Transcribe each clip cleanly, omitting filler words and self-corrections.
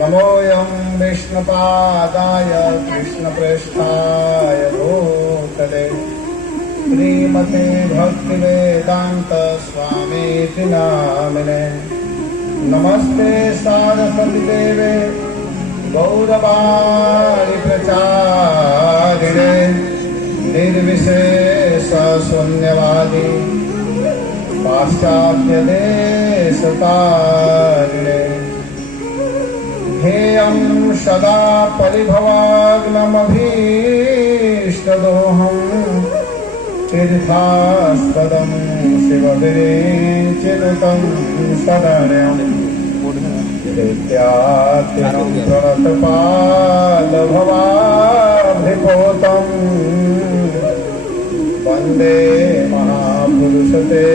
नमोऽयं विष्णुपादाय कृष्णप्रेष्ठाय भूतले श्रीमते भक्तिवेदान्त स्वामीति नामिने। नमस्ते सारस्वती देवे गौरवाणी प्रचारिणे निर्विशेष शून्यवादी पाश्चात्य देशतारिणे। ध्येयं सदा परिभवाग्नमभीष्टदोहं तीर्थास्पदं शिवविरिञ्चिनुतं शरण्यं नित्याख्यं प्रणतपालभवाभ्रिपोतं वन्दे महापुरुषते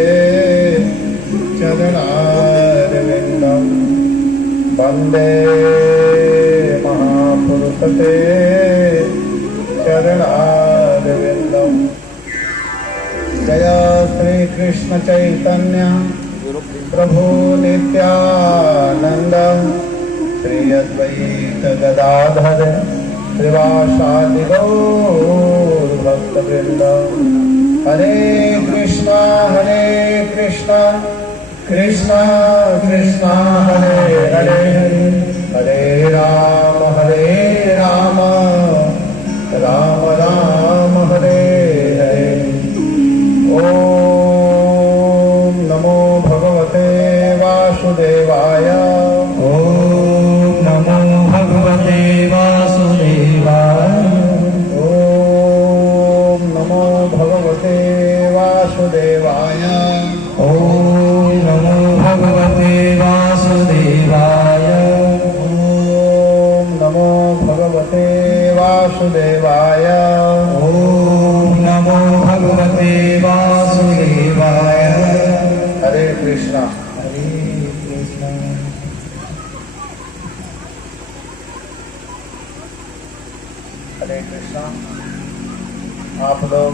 चरणारविन्दम् वन्दे महापुरुषते चरणारविन्दम्। जय श्री कृष्ण चैतन्य प्रभु नित्यानंद श्री अद्वैत गदाधर श्रीवासादि गौर भक्तवृंद। हरे कृष्णा कृष्णा कृष्णा हरे हरे हरे राम राम राम हरे हरे। ओम नमो भगवते वासुदेवाय। ओम नमो भगवते वासुदेवाय। ओम नमो भगवते वासुदेवाय। ओम नमो भगवते वासुदेवाय। ओम नमो भगवते वासुदेवाय। ओम नमो भगवते वासुदेवाय। हरे कृष्णा। हरे कृष्ण। हरे कृष्णा। आप लोग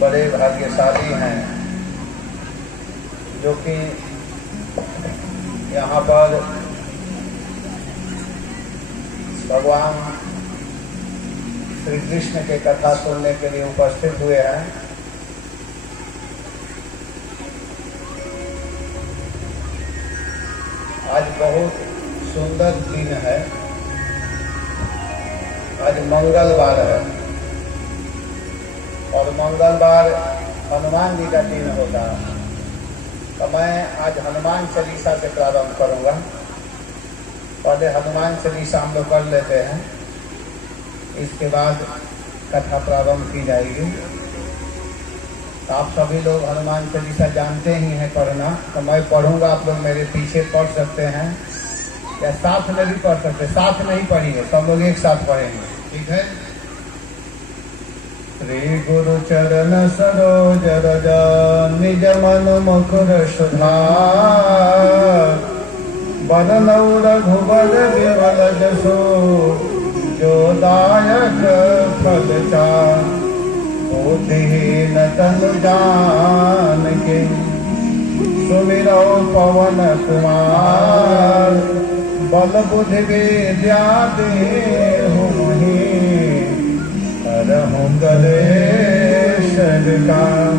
बड़े भाग्यशाली हैं जो कि यहाँ पर भगवान श्री कृष्ण के कथा सुनने के लिए उपस्थित हुए हैं। आज बहुत सुंदर दिन है। आज मंगलवार है और मंगलवार हनुमान जी का दिन होता है। तो मैं आज हनुमान चालीसा से प्रारंभ करूंगा। पहले हनुमान चालीसा हम लोग कर लेते हैं, इसके बाद कथा प्रारंभ की जाएगी। तो आप सभी लोग हनुमान चालीसा जानते ही हैं पढ़ना, तो मैं पढ़ूंगा, आप लोग मेरे पीछे पढ़ सकते हैं या साथ में भी पढ़ सकते हैं। साथ में ही पढ़ेंगे, सब लोग एक साथ पढ़ेंगे, ठीक है। श्री गुरु चरण सरोज रज निज मन मुकुर सुधार बरनौ रघुबर विमल जसो जो दायक फल चार। बुद्धिहीन तनु जानके सुमिरौ पवन कुमार बल बुद्धि विद्या देहु मोहि हरहु कलेश विकार।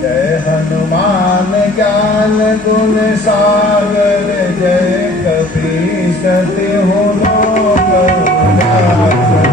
जय हनुमान ज्ञान गुण सागर जय कपीस तिहुँ लोक उजागर।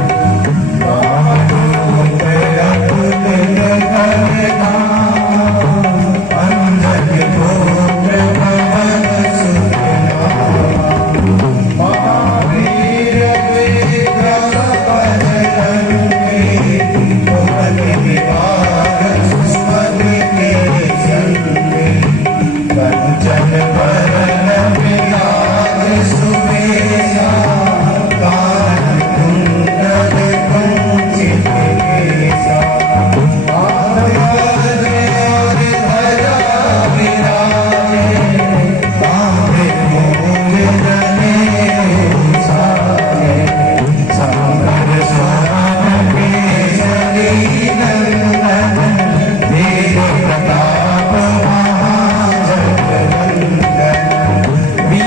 We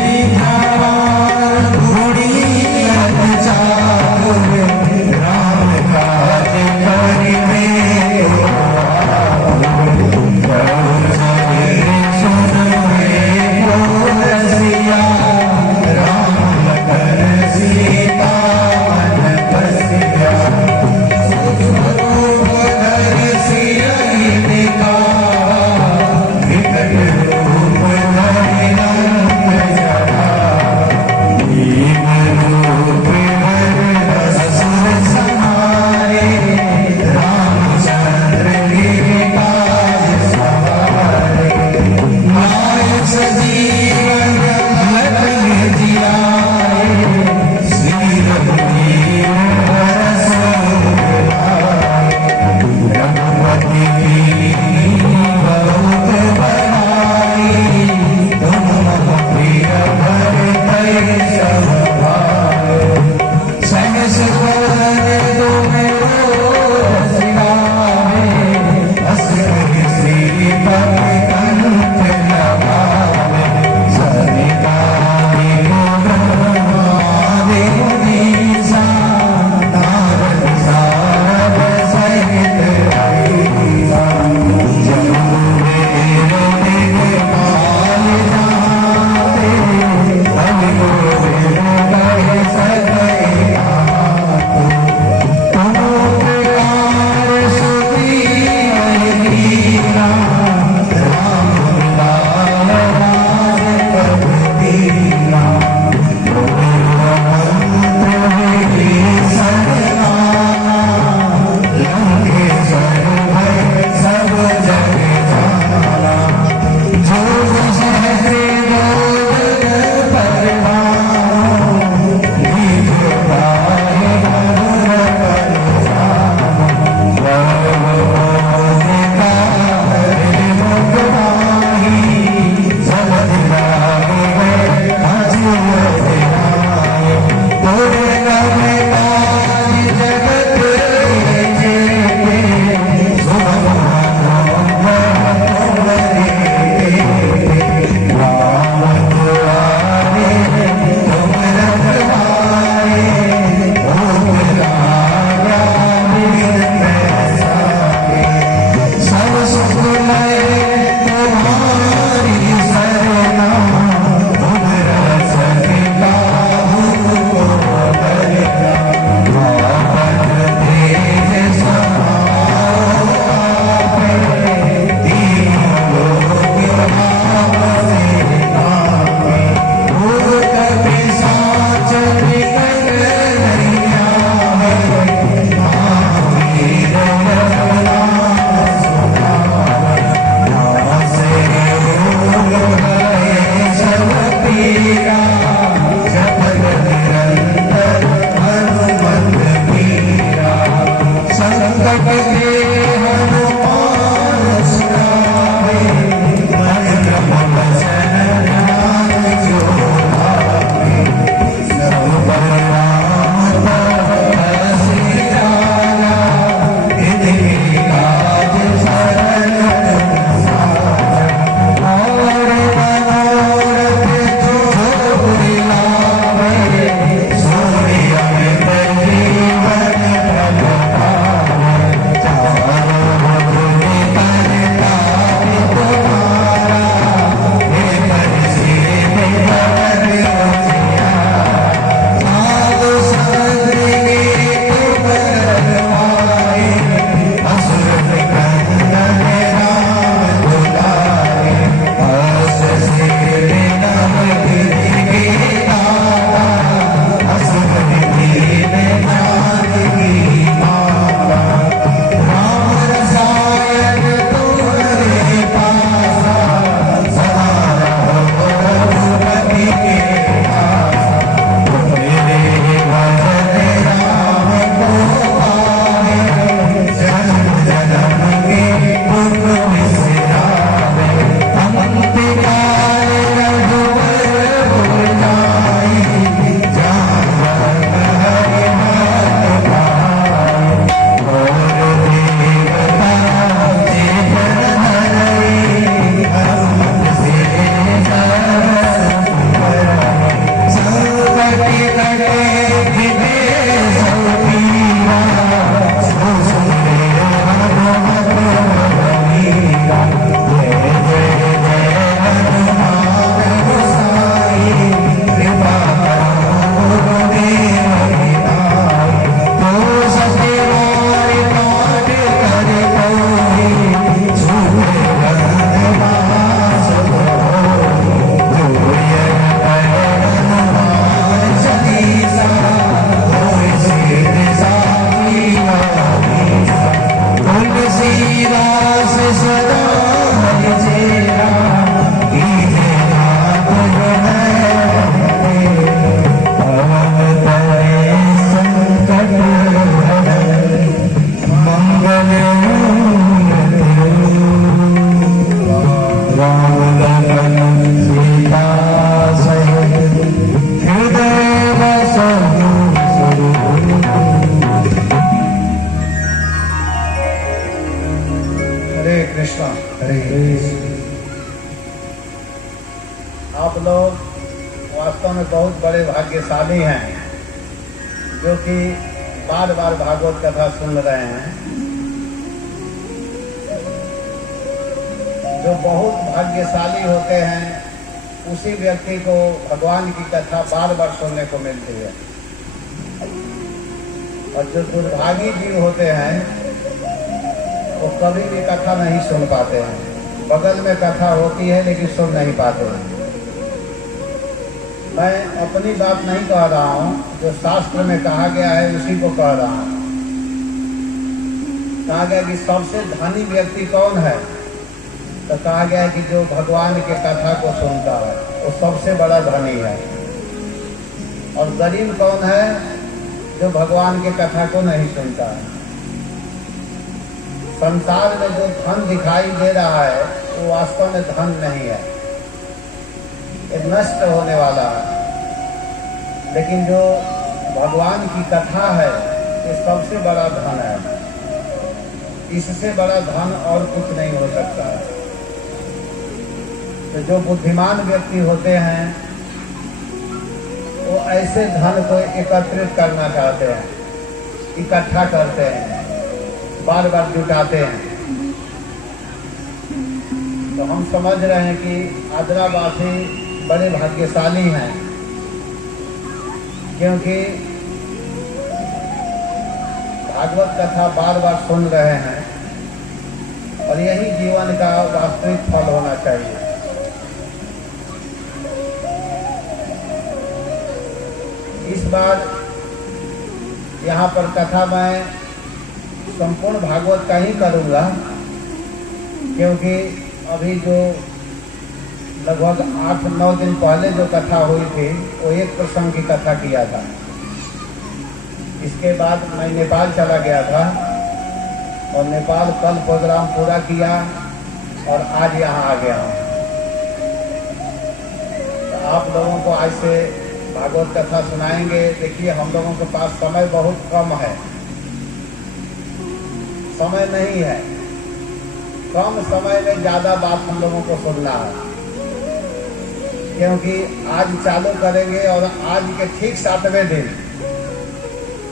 आप लोग वास्तव में बहुत बड़े भाग्यशाली हैं जो कि बार बार भागवत कथा सुन रहे हैं। जो बहुत भाग्यशाली होते हैं उसी व्यक्ति को भगवान की कथा बार बार सुनने को मिलती है, और जो दुर्भागी जीव होते हैं वो कभी भी कथा नहीं सुन पाते हैं। बगल में कथा होती है लेकिन सुन नहीं पाते हैं। मैं अपनी बात नहीं कह रहा हूँ, जो शास्त्र में कहा गया है उसी को कह रहा हूँ। कहा गया कि सबसे धनी व्यक्ति कौन है, तो कहा गया कि जो भगवान के कथा को सुनता है वो सबसे बड़ा धनी है। और गरीब कौन है, जो भगवान के कथा को नहीं सुनता है। संसार में जो धन दिखाई दे रहा है वो वास्तव में धन नहीं है, ये नष्ट होने वाला है। लेकिन जो भगवान की कथा है ये सबसे बड़ा धन है। इससे बड़ा धन और कुछ नहीं हो सकता है। तो जो बुद्धिमान व्यक्ति होते हैं वो ऐसे धन को एकत्रित करना चाहते हैं, इकट्ठा करते हैं, बार बार जुटाते हैं। तो हम समझ रहे हैं कि आदरावासी बड़े भाग्यशाली हैं, क्योंकि भागवत कथा बार बार सुन रहे हैं, और यही जीवन का वास्तविक फल होना चाहिए। इस बार यहाँ पर कथा मैं संपूर्ण भागवत का ही करूँगा, क्योंकि अभी जो लगभग 8-9 दिन पहले जो कथा हुई थी वो एक प्रसंग की कथा किया था। इसके बाद मैं नेपाल चला गया था, और नेपाल कल प्रोग्राम पूरा किया और आज यहाँ आ गया हूँ। तो आप लोगों को आज से भागवत कथा सुनाएंगे। देखिए, हम लोगों के पास समय बहुत कम है, समय नहीं है। कम समय में ज़्यादा बात हम लोगों को सुनना है, क्योंकि आज चालू करेंगे और आज के ठीक 7वें दिन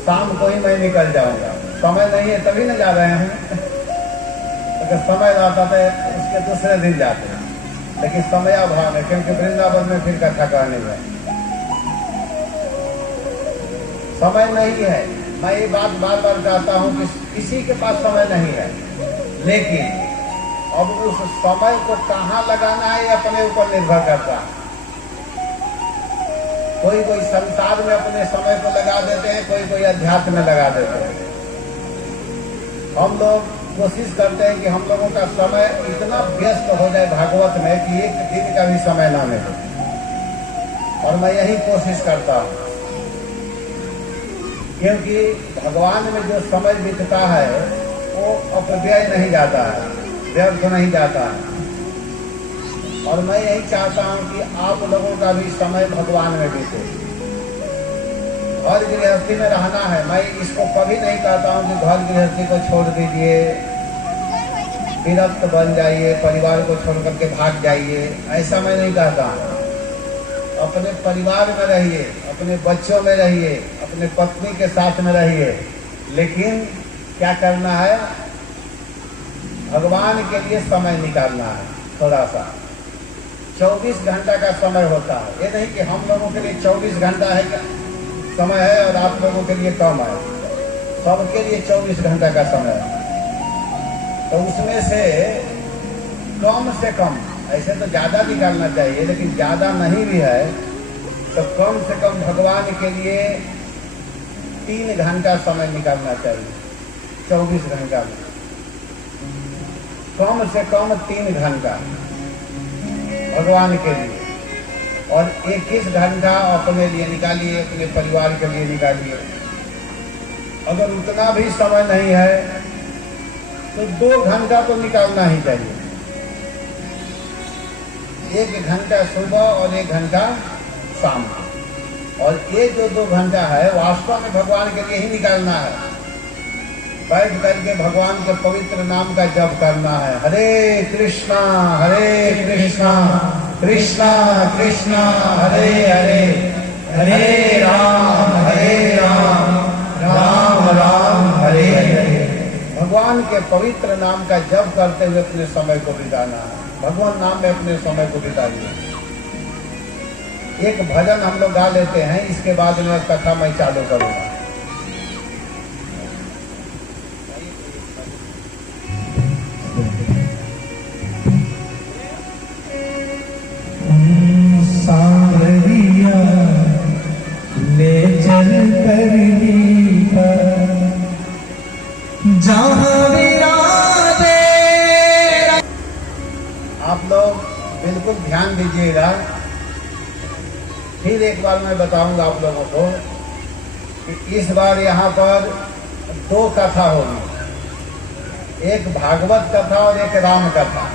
शाम को ही मैं निकल जाऊंगा। समय नहीं है तभी न जा रहे हैं। अगर समय रहता तो उसके दूसरे दिन जाते हैं, लेकिन समय अभाव है, क्योंकि वृंदावन में फिर कथा करने में समय नहीं है। मैं ये बात बार बार कहता हूँ कि किसी के पास समय नहीं है, लेकिन अब उस समय को कहाँ लगाना है ये अपने ऊपर निर्भर करता है। कोई कोई संसार में अपने समय को लगा देते हैं, कोई कोई अध्यात्म में लगा देते हैं। हम लोग कोशिश करते हैं कि हम लोगों का समय इतना व्यस्त हो जाए भागवत में कि एक दिन का भी समय ना मिले, और मैं यही कोशिश करता हूँ, क्योंकि भगवान में जो समय बीतता है वो अपव्यय नहीं जाता है, व्यर्थ नहीं जाता है। और मैं यही चाहता हूँ कि आप लोगों का भी समय भगवान में बीते। घर गृहस्थी में रहना है, मैं इसको कभी नहीं कहता हूँ कि घर गृहस्थी को छोड़ दीजिए, विरक्त बन जाइए, परिवार को छोड़ करके भाग जाइए, ऐसा मैं नहीं कहता हूँ। अपने परिवार में रहिए, अपने बच्चों में रहिए, अपने पत्नी के साथ में रहिए, लेकिन क्या करना है, भगवान के लिए समय निकालना है। थोड़ा सा 24 घंटा का समय होता है, ये नहीं कि हम लोगों के लिए 24 घंटा है समय है और आप लोगों के लिए कम है। सबके लिए 24 घंटा का समय है। तो उसमें से कम ऐसे तो ज़्यादा निकालना चाहिए, लेकिन ज़्यादा नहीं भी है तो कम से कम भगवान के लिए 3 घंटा समय निकालना चाहिए। 24 घंटा में कम से कम 3 घंटा भगवान के लिए, और 21 घंटा अपने लिए निकालिए, अपने परिवार के लिए निकालिए। अगर उतना भी समय नहीं है तो 2 घंटा तो निकालना ही चाहिए। 1 घंटा सुबह और 1 घंटा शाम, और ये जो 2 घंटा है वास्तव में भगवान के लिए ही निकालना है। बैठ करके भगवान के पवित्र नाम का जप करना है। हरे कृष्णा कृष्णा कृष्णा हरे हरे हरे राम राम राम हरे हरे। भगवान के पवित्र नाम का जप करते हुए अपने समय को बिताना है। भगवान नाम में अपने समय को बिताइए। एक भजन हम लोग गा लेते हैं, इसके बाद में कथा मैं चालू करूंगा। सांवरिया ले चल करनी पर जहाँ विराजे। आप लोग बिल्कुल ध्यान दीजिएगा। फिर एक बार मैं बताऊंगा आप लोगों को कि इस बार यहाँ पर दो कथा होगी, एक भागवत कथा और एक राम कथा।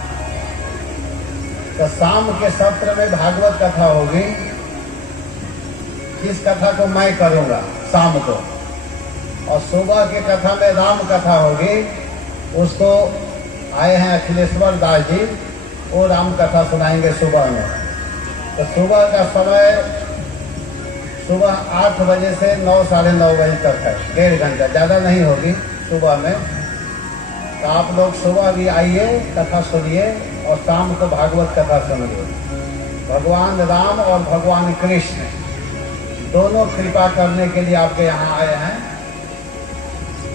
तो शाम के सत्र में भागवत कथा होगी, इस कथा को मैं करूंगा शाम को, और सुबह की कथा में राम कथा होगी। उसको आए हैं अखिलेश्वर दास जी, वो राम कथा सुनाएंगे सुबह में। तो सुबह का समय सुबह 8 बजे से 9 साढ़े 9 बजे तक है, 1.5 घंटा, ज़्यादा नहीं होगी सुबह में। तो आप लोग सुबह भी आइए, कथा सुनिए, और शाम को भागवत कथा सुनिए। भगवान राम और भगवान कृष्ण दोनों कृपा करने के लिए आपके यहाँ आए हैं।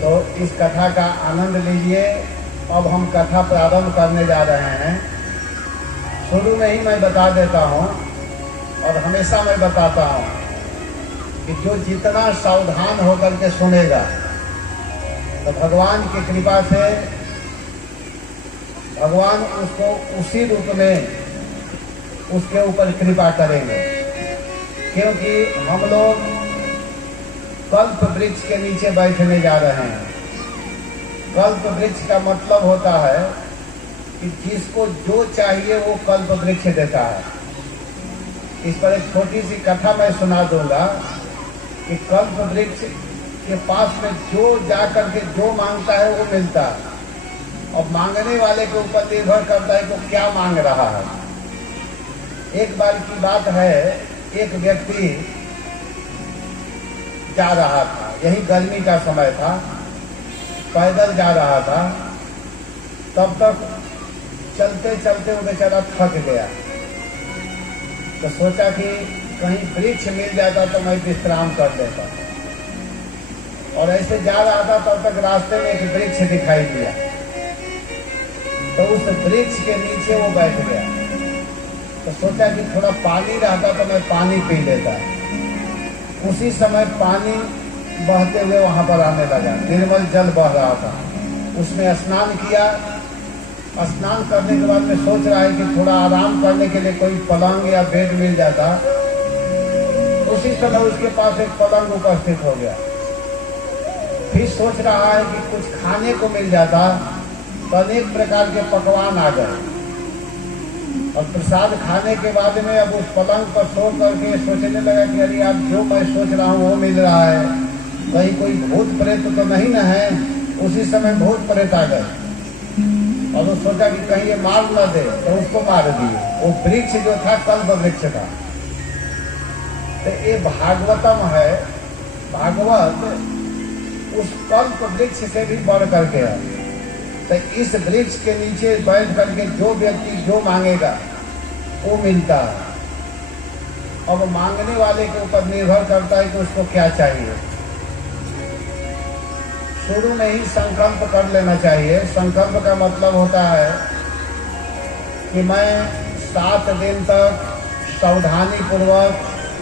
तो इस कथा का आनंद लीजिए। अब हम कथा प्रारंभ करने जा रहे हैं। शुरू में ही मैं बता देता हूँ, और हमेशा मैं बताता हूँ कि जो जितना सावधान होकर के सुनेगा, तो भगवान की कृपा से भगवान उसको उसी रूप में उसके ऊपर कृपा करेंगे। क्योंकि हम लोग कल्प वृक्ष के नीचे बैठने जा रहे हैं। कल्प वृक्ष का मतलब होता है कि जिसको जो चाहिए वो कल्प वृक्ष देता है। इस पर एक छोटी सी कथा मैं सुना दूंगा कि कल्प वृक्ष के पास में जो जाकर के जो मांगता है वो मिलता है, और मांगने वाले के ऊपर निर्भर करता है तो क्या मांग रहा है। एक बार की बात है, एक व्यक्ति जा रहा था, यही गर्मी का समय था, पैदल जा रहा था। तब तक चलते चलते वो बेचारा थक गया। तो सोचा कि कहीं वृक्ष मिल जाता तो मैं विश्राम कर लेता। और ऐसे जा रहा था, तब तक रास्ते में एक वृक्ष दिखाई दिया। तो उस वृक्ष के नीचे वो बैठ गया। तो सोचा कि थोड़ा पानी रहता तो मैं पानी पी लेता। उसी समय पानी बहते हुए वहां पर आने लगा, निर्मल जल बह रहा था। उसमें स्नान किया। स्नान करने के बाद में सोच रहा है कि थोड़ा आराम करने के लिए कोई पलंग या बेड मिल जाता। उसी समय उसके पास एक पलंग उपस्थित हो गया। फिर सोच रहा है कि कुछ खाने को मिल जाता। तो अनेक प्रकार के पकवान आ गए, और प्रसाद खाने के बाद में अब उस पलंग पर सो करके सोचने लगा कि अरे यार, जो मैं सोच रहा हूँ वो मिल रहा है, कहीं कोई भूत प्रेत तो नहीं न है। उसी समय भूत प्रेत आ गए, और वो सोचा कि कहीं ये मार न दे, तो उसको मार दिए। वो वृक्ष जो था कल्प वृक्ष था। तो ये भागवतम है। भागवत उस कल्प वृक्ष से भी बढ़ करके है। तो इस वृक्ष के नीचे बैठ करके जो व्यक्ति जो मांगेगा वो मिलता है। अब मांगने वाले के ऊपर निर्भर करता है कि उसको क्या चाहिए। शुरू में ही संकल्प कर लेना चाहिए। संकल्प का मतलब होता है कि मैं 7 दिन तक सावधानी पूर्वक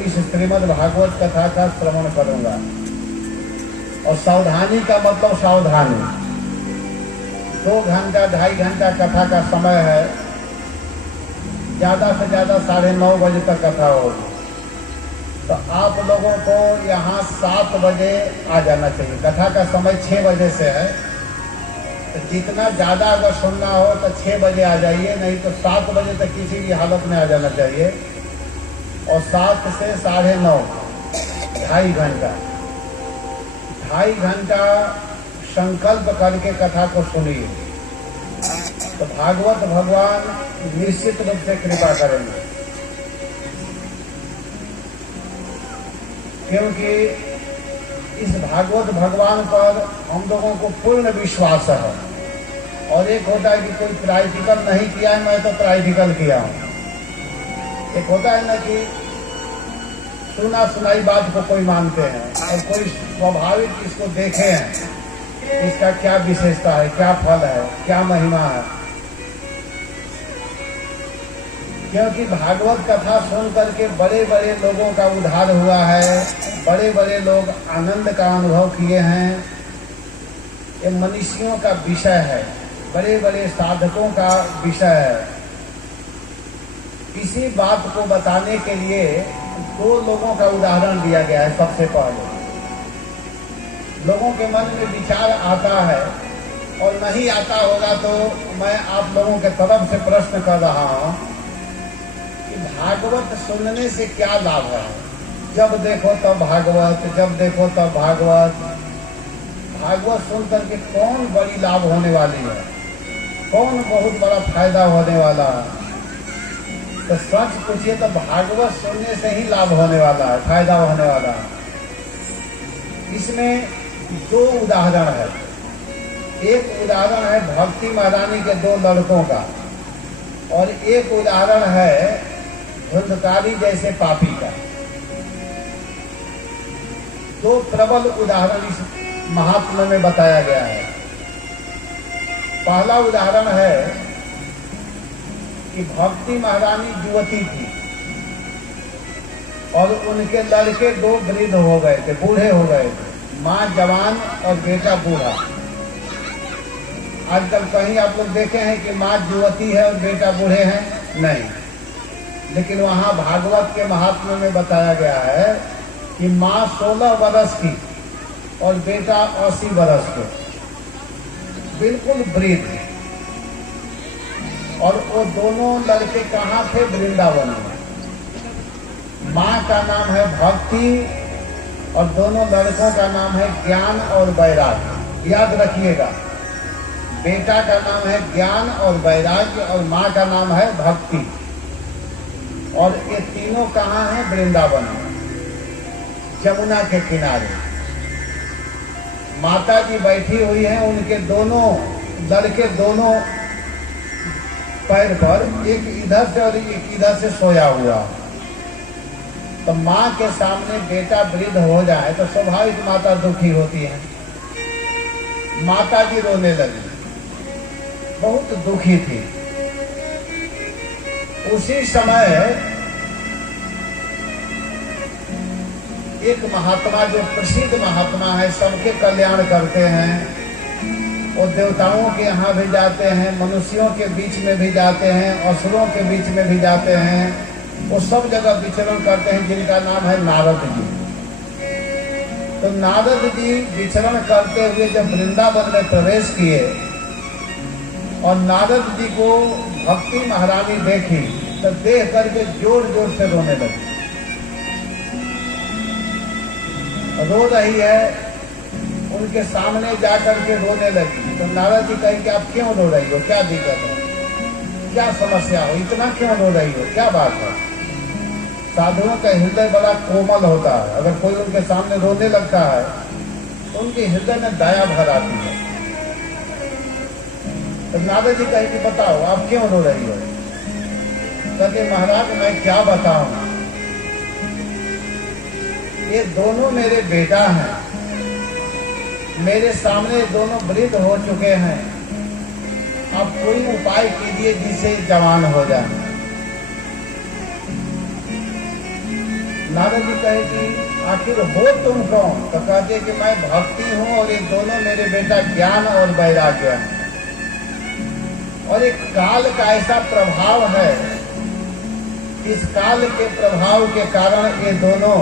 इस श्रीमद् भागवत कथा का श्रवण करूंगा। और सावधानी का मतलब सावधानी। 2 घंटा 2.5 घंटा कथा का समय है। ज़्यादा से ज़्यादा 9:30 बजे तक कथा होगी। तो आप लोगों को यहाँ 7 बजे आ जाना चाहिए। कथा का समय 6 बजे से है। तो जितना ज़्यादा अगर सुनना हो तो 6 बजे आ जाइए, नहीं तो 7 बजे तक किसी भी हालत में आ जाना चाहिए। और 7 से 9:30, 2.5 घंटा, 2.5 घंटा संकल्प करके कथा को सुनिए। तो भागवत भगवान निश्चित रूप से कृपा करेंगे। क्योंकि इस भागवत भगवान पर हम लोगों को पूर्ण विश्वास है। और एक होता है कि कोई प्रैक्टिकल नहीं किया है, मैं तो प्रैक्टिकल किया हूँ। एक होता है ना कि सुना सुनाई बात को कोई मानते हैं और कोई स्वाभाविक इसको देखे हैं, इसका क्या विशेषता है, क्या फल है, क्या महिमा है। क्योंकि भागवत कथा सुन करके बड़े बड़े लोगों का उद्धार हुआ है, बड़े बड़े लोग आनंद का अनुभव किए हैं। ये मनुष्यों का विषय है, बड़े बड़े साधकों का विषय है। इसी बात को बताने के लिए दो लोगों का उदाहरण दिया गया है। सबसे पहले लोगों के मन में विचार आता है, और नहीं आता होगा तो मैं आप लोगों के तरफ से प्रश्न कर रहा हूं कि भागवत सुनने से क्या लाभ है। जब देखो तब भागवत, जब देखो तब भागवत। भागवत सुन करके कौन बड़ी लाभ होने वाली है, कौन बहुत बड़ा फायदा होने वाला है। तो सच पूछिए तो भागवत सुनने से ही लाभ होने वाला है, फायदा होने वाला है। इसमें दो उदाहरण है। एक उदाहरण है भक्ति महारानी के दो लड़कों का, और एक उदाहरण है धुंधकारी जैसे पापी का। दो प्रबल उदाहरण इस महात्मा में बताया गया है। पहला उदाहरण है कि भक्ति महारानी युवती थी और उनके लड़के दो वृद्ध हो गए थे, बूढ़े हो गए थे। माँ जवान और बेटा बूढ़ा। आजकल कहीं आप लोग देखे हैं कि माँ युवती है और बेटा बूढ़े हैं? नहीं। लेकिन वहाँ भागवत के महात्म्य में बताया गया है कि माँ 16 वर्ष की और बेटा 80 वर्ष के, बिल्कुल वृद्ध। और वो दोनों लड़के कहाँ थे? वृंदावन में। माँ का नाम है भक्ति और दोनों लड़कों का नाम है ज्ञान और वैराग्य। याद रखिएगा, बेटा का नाम है ज्ञान और वैराग्य और माँ का नाम है भक्ति। और ये तीनों कहाँ हैं? वृंदावन में, यमुना के किनारे। माता जी बैठी हुई हैं, उनके दोनों लड़के दोनों पैर पर, एक इधर से और एक इधर से सोया हुआ। तो माँ के सामने बेटा वृद्ध हो जाए तो स्वाभाविक माता दुखी होती है। माता जी रोने लगी, बहुत दुखी थी। उसी समय एक महात्मा, जो प्रसिद्ध महात्मा है, सबके कल्याण करते हैं, वो देवताओं के यहाँ भी जाते हैं, मनुष्यों के बीच में भी जाते हैं, असुरों के बीच में भी जाते हैं, वो सब जगह विचरण करते हैं, जिनका नाम है नारद जी। तो नारद जी विचरण करते हुए जब वृंदावन में प्रवेश किए और नारद जी को भक्ति महारानी देखी तो देख करके जोर जोर से रोने लगी। रो रही है, उनके सामने जाकर के रोने लगी। तो नारद जी कहे कि आप क्यों रो रही हो, क्या दिक्कत है, क्या समस्या हो, इतना क्यों रो रही हो, क्या बात है। साधुओं का हृदय बड़ा कोमल होता है, अगर कोई उनके सामने रोने लगता है तो उनके हृदय में दया भर आती है। तो नारद जी कहे कि बताओ आप क्यों रो रही हो। कहते महाराज मैं क्या बताऊं, ये दोनों मेरे बेटा हैं, मेरे सामने दोनों वृद्ध हो चुके हैं, आप कोई उपाय कीजिए जिससे जवान हो जाए। नारद जी कहे कि आखिर हो तुम कौन। तो कहते कि मैं भक्ति हूँ और ये दोनों मेरे बेटा ज्ञान और वैराग्य हैं। और एक काल का ऐसा प्रभाव है, इस काल के प्रभाव के कारण ये दोनों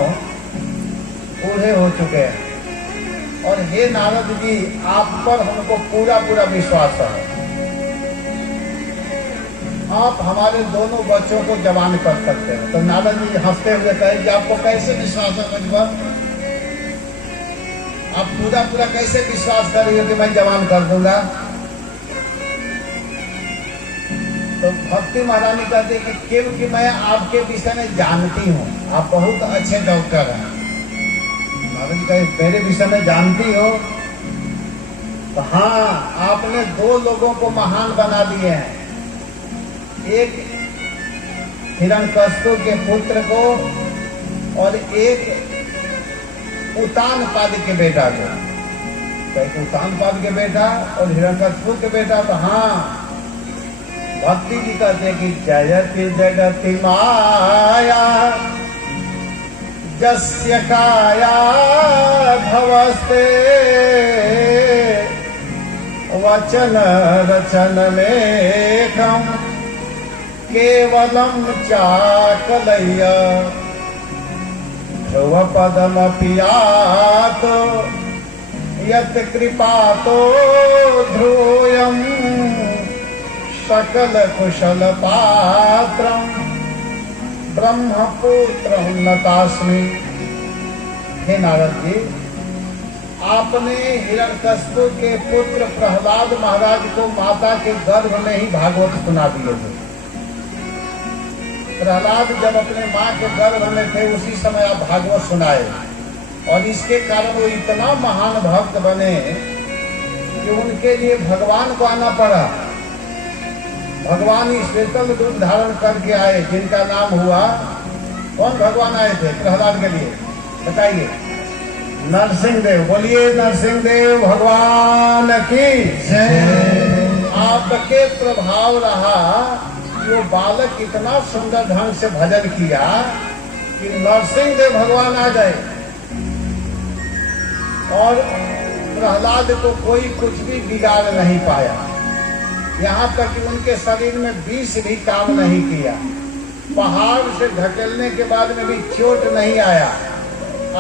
बूढ़े हो चुके हैं। और हे नारद जी, आप पर हमको पूरा पूरा विश्वास है, आप हमारे दोनों बच्चों को जवान कर सकते हैं। तो नारद जी हंसते हुए कहे कि आपको कैसे विश्वास है मुझ पर, आप पूरा पूरा कैसे विश्वास कर रही हो कि मैं जवान कर दूंगा। तो भक्ति महारानी कहते कि क्योंकि मैं आपके विषय में जानती हूँ, आप बहुत अच्छे डॉक्टर हैं, नारद जी कहे मेरे विषय में जानती हो? तो हाँ, आपने दो लोगों को महान बना दिए हैं, एक हिरण्यकश्यप के पुत्र को और एक उतानपाद के बेटा को। तो एक उतानपाद के बेटा और हिरण्यकश्यप के बेटा। तो हाँ, भक्ति जी कहते कि जयति जगति माया जस्य काया भवस्ते वचन रचन में कम केवलम चाकलय्य ध्रुव पदम पियात यत कृपा तो ध्रुवयम सकल कुशल पात्रम ब्रह्मपुत्रम नतास्मि। हे नारद जी, आपने हिरण्यकश्यप के पुत्र प्रहलाद महाराज को माता के गर्भ में ही भागवत सुना दिए थे। प्रहलाद जब अपने माँ के गर्भ में थे उसी समय आप भागवत सुनाए, और इसके कारण वो इतना महान भक्त बने कि उनके लिए भगवान को आना पड़ा। भगवान स्पेशल रूप धारण करके आए, जिनका नाम हुआ, कौन भगवान आए थे प्रहलाद के लिए बताइए? नरसिंह देव। बोलिए नरसिंह देव भगवान की जय। आपके प्रभाव रहा, वो बालक इतना सुंदर ढंग से भजन किया कि नरसिंह देव भगवान आ गए, और प्रहलाद को कोई कुछ भी बिगाड़ नहीं पाया। यहाँ तक कि उनके शरीर में विष भी काम नहीं किया, पहाड़ से ढकेलने के बाद में भी चोट नहीं आया,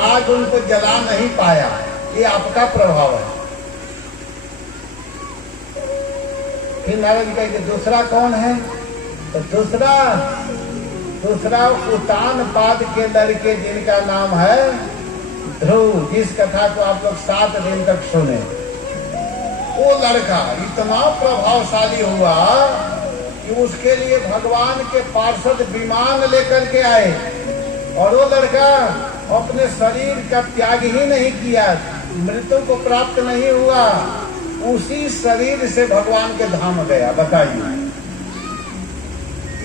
आग उनको जला नहीं पाया। ये आपका प्रभाव है। फिर नारद जी कहेंगे दूसरा कौन है? तो दूसरा उतानपाद के लड़के जिनका नाम है ध्रुव, जिस कथा को आप लोग 7 दिन तक सुने। वो लड़का इतना प्रभावशाली हुआ कि उसके लिए भगवान के पार्षद विमान लेकर के आए, और वो लड़का अपने शरीर का त्याग ही नहीं किया, मृत्यु को प्राप्त नहीं हुआ, उसी शरीर से भगवान के धाम गया। बताइए,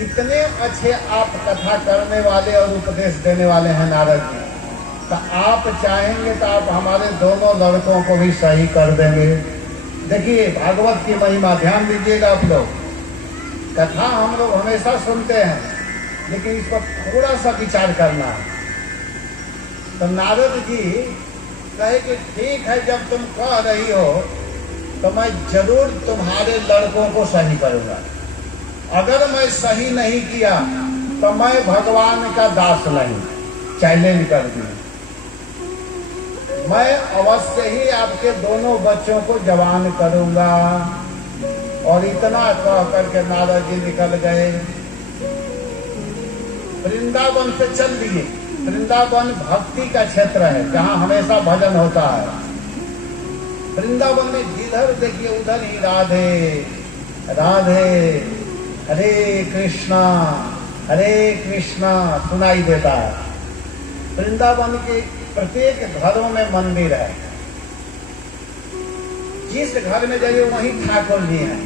इतने अच्छे आप कथा करने वाले और उपदेश देने वाले हैं नारद जी। तो आप चाहेंगे तो आप हमारे दोनों लड़कों को भी सही कर देंगे। देखिए भागवत की महिमा, ध्यान दीजिएगा आप लोग। कथा हम लोग हमेशा सुनते हैं, लेकिन इस पर थोड़ा सा विचार करना है। तो नारद जी कहे कि ठीक है, जब तुम कह रही हो तो मैं जरूर तुम्हारे लड़कों को सही करूंगा। अगर मैं सही नहीं किया तो मैं भगवान का दास नहीं। चैलेंज कर दिया, मैं अवश्य ही आपके दोनों बच्चों को जवान करूंगा। और इतना कह करके नारद जी निकल गए, वृंदावन से चल दिए। वृंदावन भक्ति का क्षेत्र है, जहाँ हमेशा भजन होता है। वृंदावन में जिधर देखिए उधर ही राधे राधे हरे कृष्णा सुनाई देता है। वृंदावन के प्रत्येक घरों में मंदिर है। जिस घर में जाइए वहीं ठाकुर जी हैं।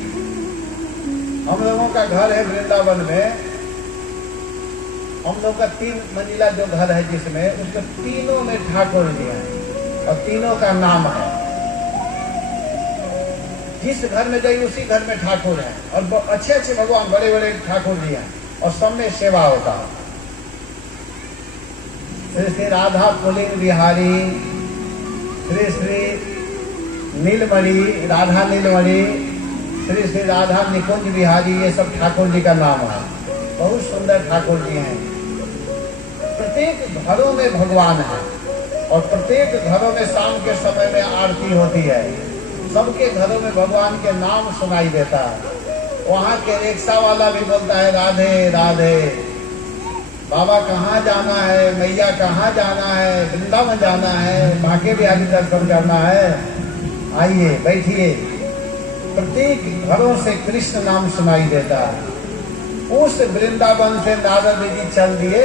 हम लोगों का घर है वृंदावन में, हम लोग का 3 मंजिला जो घर है जिसमें, उसके तीनों में ठाकुर जी हैं और तीनों का नाम है। जिस घर में जाइए उसी घर में ठाकुर है, और अच्छे अच्छे भगवान, बड़े बड़े ठाकुर जी हैं, और सब में सेवा होता है। श्री श्री राधा पुलिंग बिहारी, श्री श्री नीलमणि, राधा नीलमणि, श्री श्री राधा निकुंज बिहारी, ये सब ठाकुर जी का नाम है। बहुत सुंदर ठाकुर जी हैं। प्रत्येक घरों में भगवान है, और प्रत्येक घरों में शाम के समय में आरती होती है। सबके घरों में भगवान के नाम सुनाई देता है। वहाँ के रिक्शा वाला भी बोलता है राधे राधे, बाबा कहाँ जाना है, मैया कहाँ जाना है, वृंदावन जाना है, बांके बिहारी दर्शन करना है, आइए बैठिए। प्रत्येक घरों से कृष्ण नाम सुनाई देता है। उस वृंदावन से नारद जी चल दिए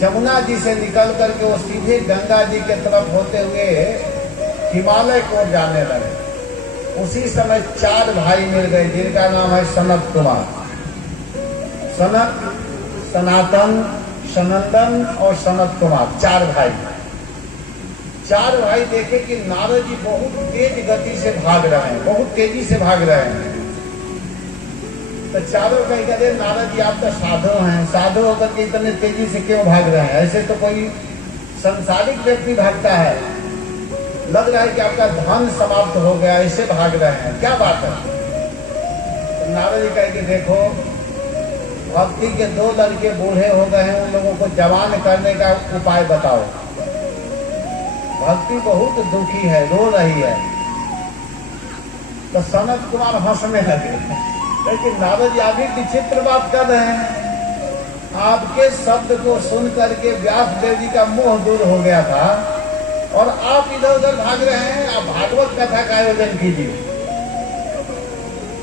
जमुना जी से निकल करके वो सीधे गंगा जी के तरफ होते हुए हिमालय को जाने लगे। उसी समय 4 भाई मिल गए जिनका नाम है सनत कुमार। सनत, सनातन, सनंदन और सनत कुमार, 4 भाई। 4 भाई देखे कि नारद जी बहुत तेज गति से भाग रहे हैं, बहुत तेजी से भाग रहे हैं। तो चारों कहीं कहते नारद जी आप तो साधु हैं, साधु होकर के इतने तेजी से क्यों भाग रहे हैं? ऐसे तो कोई संसारिक व्यक्ति भागता है, लग रहा है कि आपका धन समाप्त हो गया, ऐसे भाग रहे हैं, क्या बात है? तो नारद जी कहे कि देखो भक्ति के 2 लड़के बूढ़े हो गए हैं, उन लोगों को जवान करने का उपाय बताओ। भक्ति बहुत दुखी है, रो रही है। तो सनत कुमार हंसने लगे, लेकिन नारद जी अभी विचित्र बात कर रहे हैं। आपके शब्द को सुन करके व्यास देव जी का मोह दूर हो गया था और आप इधर उधर भाग रहे हैं। आप भागवत कथा का आयोजन कीजिए।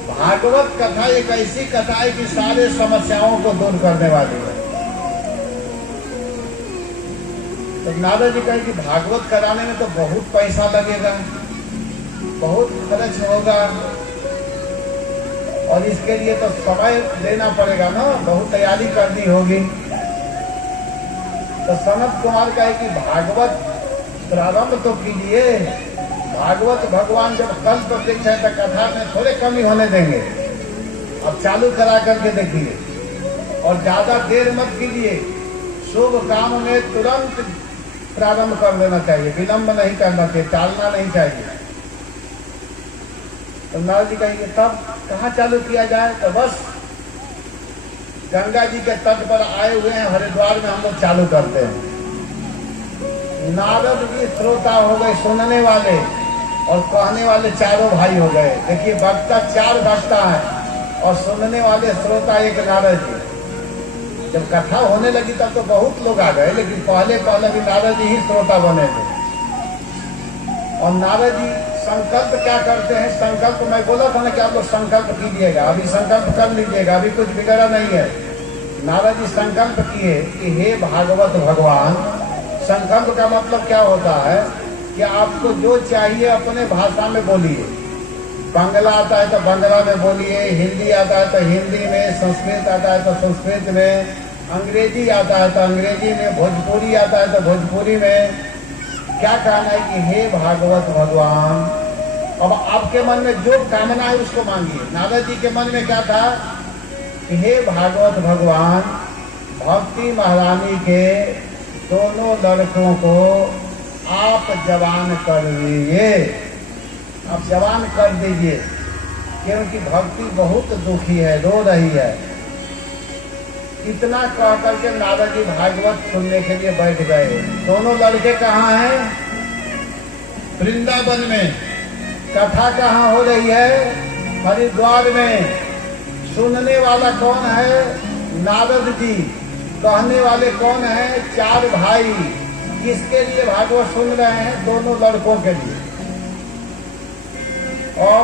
भागवत कथा एक ऐसी कथा है कि सारे समस्याओं को दूर करने वाली है। तो नारद जी कहे कि भागवत कराने में तो बहुत पैसा लगेगा, बहुत खर्च होगा और इसके लिए तो समय देना पड़ेगा ना, बहुत तैयारी करनी होगी। तो सनत कुमार कहे कि भागवत प्रारंभ तो कीजिए। भागवत भगवान जब कल्प वृक्ष है तो कथा में थोड़े कमी होने देंगे। अब चालू करा करके देखिए और ज्यादा देर मत कीजिए। शुभ काम में तुरंत प्रारंभ कर देना चाहिए, विलंब नहीं करना चाहिए, टालना नहीं चाहिए। तो नारद जी कहेंगे तब कहाँ चालू किया जाए? तो बस गंगा जी के तट पर आए हुए हैं, हरिद्वार में हम लोग चालू करते हैं। नारद जी श्रोता हो गए, सुनने वाले और कहने वाले चारों भाई हो गए। देखिए वक्ता 4 वक्ता है और सुनने वाले श्रोता एक नारद जी। जब कथा होने लगी तब तो बहुत लोग आ गए, लेकिन पहले भी नारद जी ही श्रोता बने थे। और नारद जी संकल्प क्या करते हैं? संकल्प मैं बोला था ना कि आप लोग संकल्प कीजिएगा, अभी संकल्प कर लीजिएगा, अभी कुछ बिगड़ा नहीं है। नारद जी संकल्प किए कि हे भागवत भगवान। संकल्प का मतलब क्या होता है कि आपको जो चाहिए अपने भाषा में बोलिए। बांग्ला आता है तो बांग्ला में बोलिए, हिंदी आता है तो हिंदी में, संस्कृत आता है तो संस्कृत में, अंग्रेजी आता है तो अंग्रेजी में, भोजपुरी आता है तो भोजपुरी में। क्या कहना है कि हे भागवत भगवान। अब आपके मन में जो कामना है उसको मांगिए। नारद जी के मन में क्या था कि हे भागवत भगवान, भक्ति महारानी के दोनों लड़कों को आप जवान कर दीजिए, आप जवान कर दीजिए, क्योंकि भक्ति बहुत दुखी है, रो रही है। इतना कह करके नारद जी भागवत सुनने के लिए बैठ गए। दोनों लड़के कहाँ हैं? वृंदावन में। कथा कहाँ हो रही है? हरिद्वार में। सुनने वाला कौन है? नारद जी। कहने वाले कौन है? 4 भाई। किसके लिए भागवत सुन रहे हैं? दोनों लड़कों के लिए। और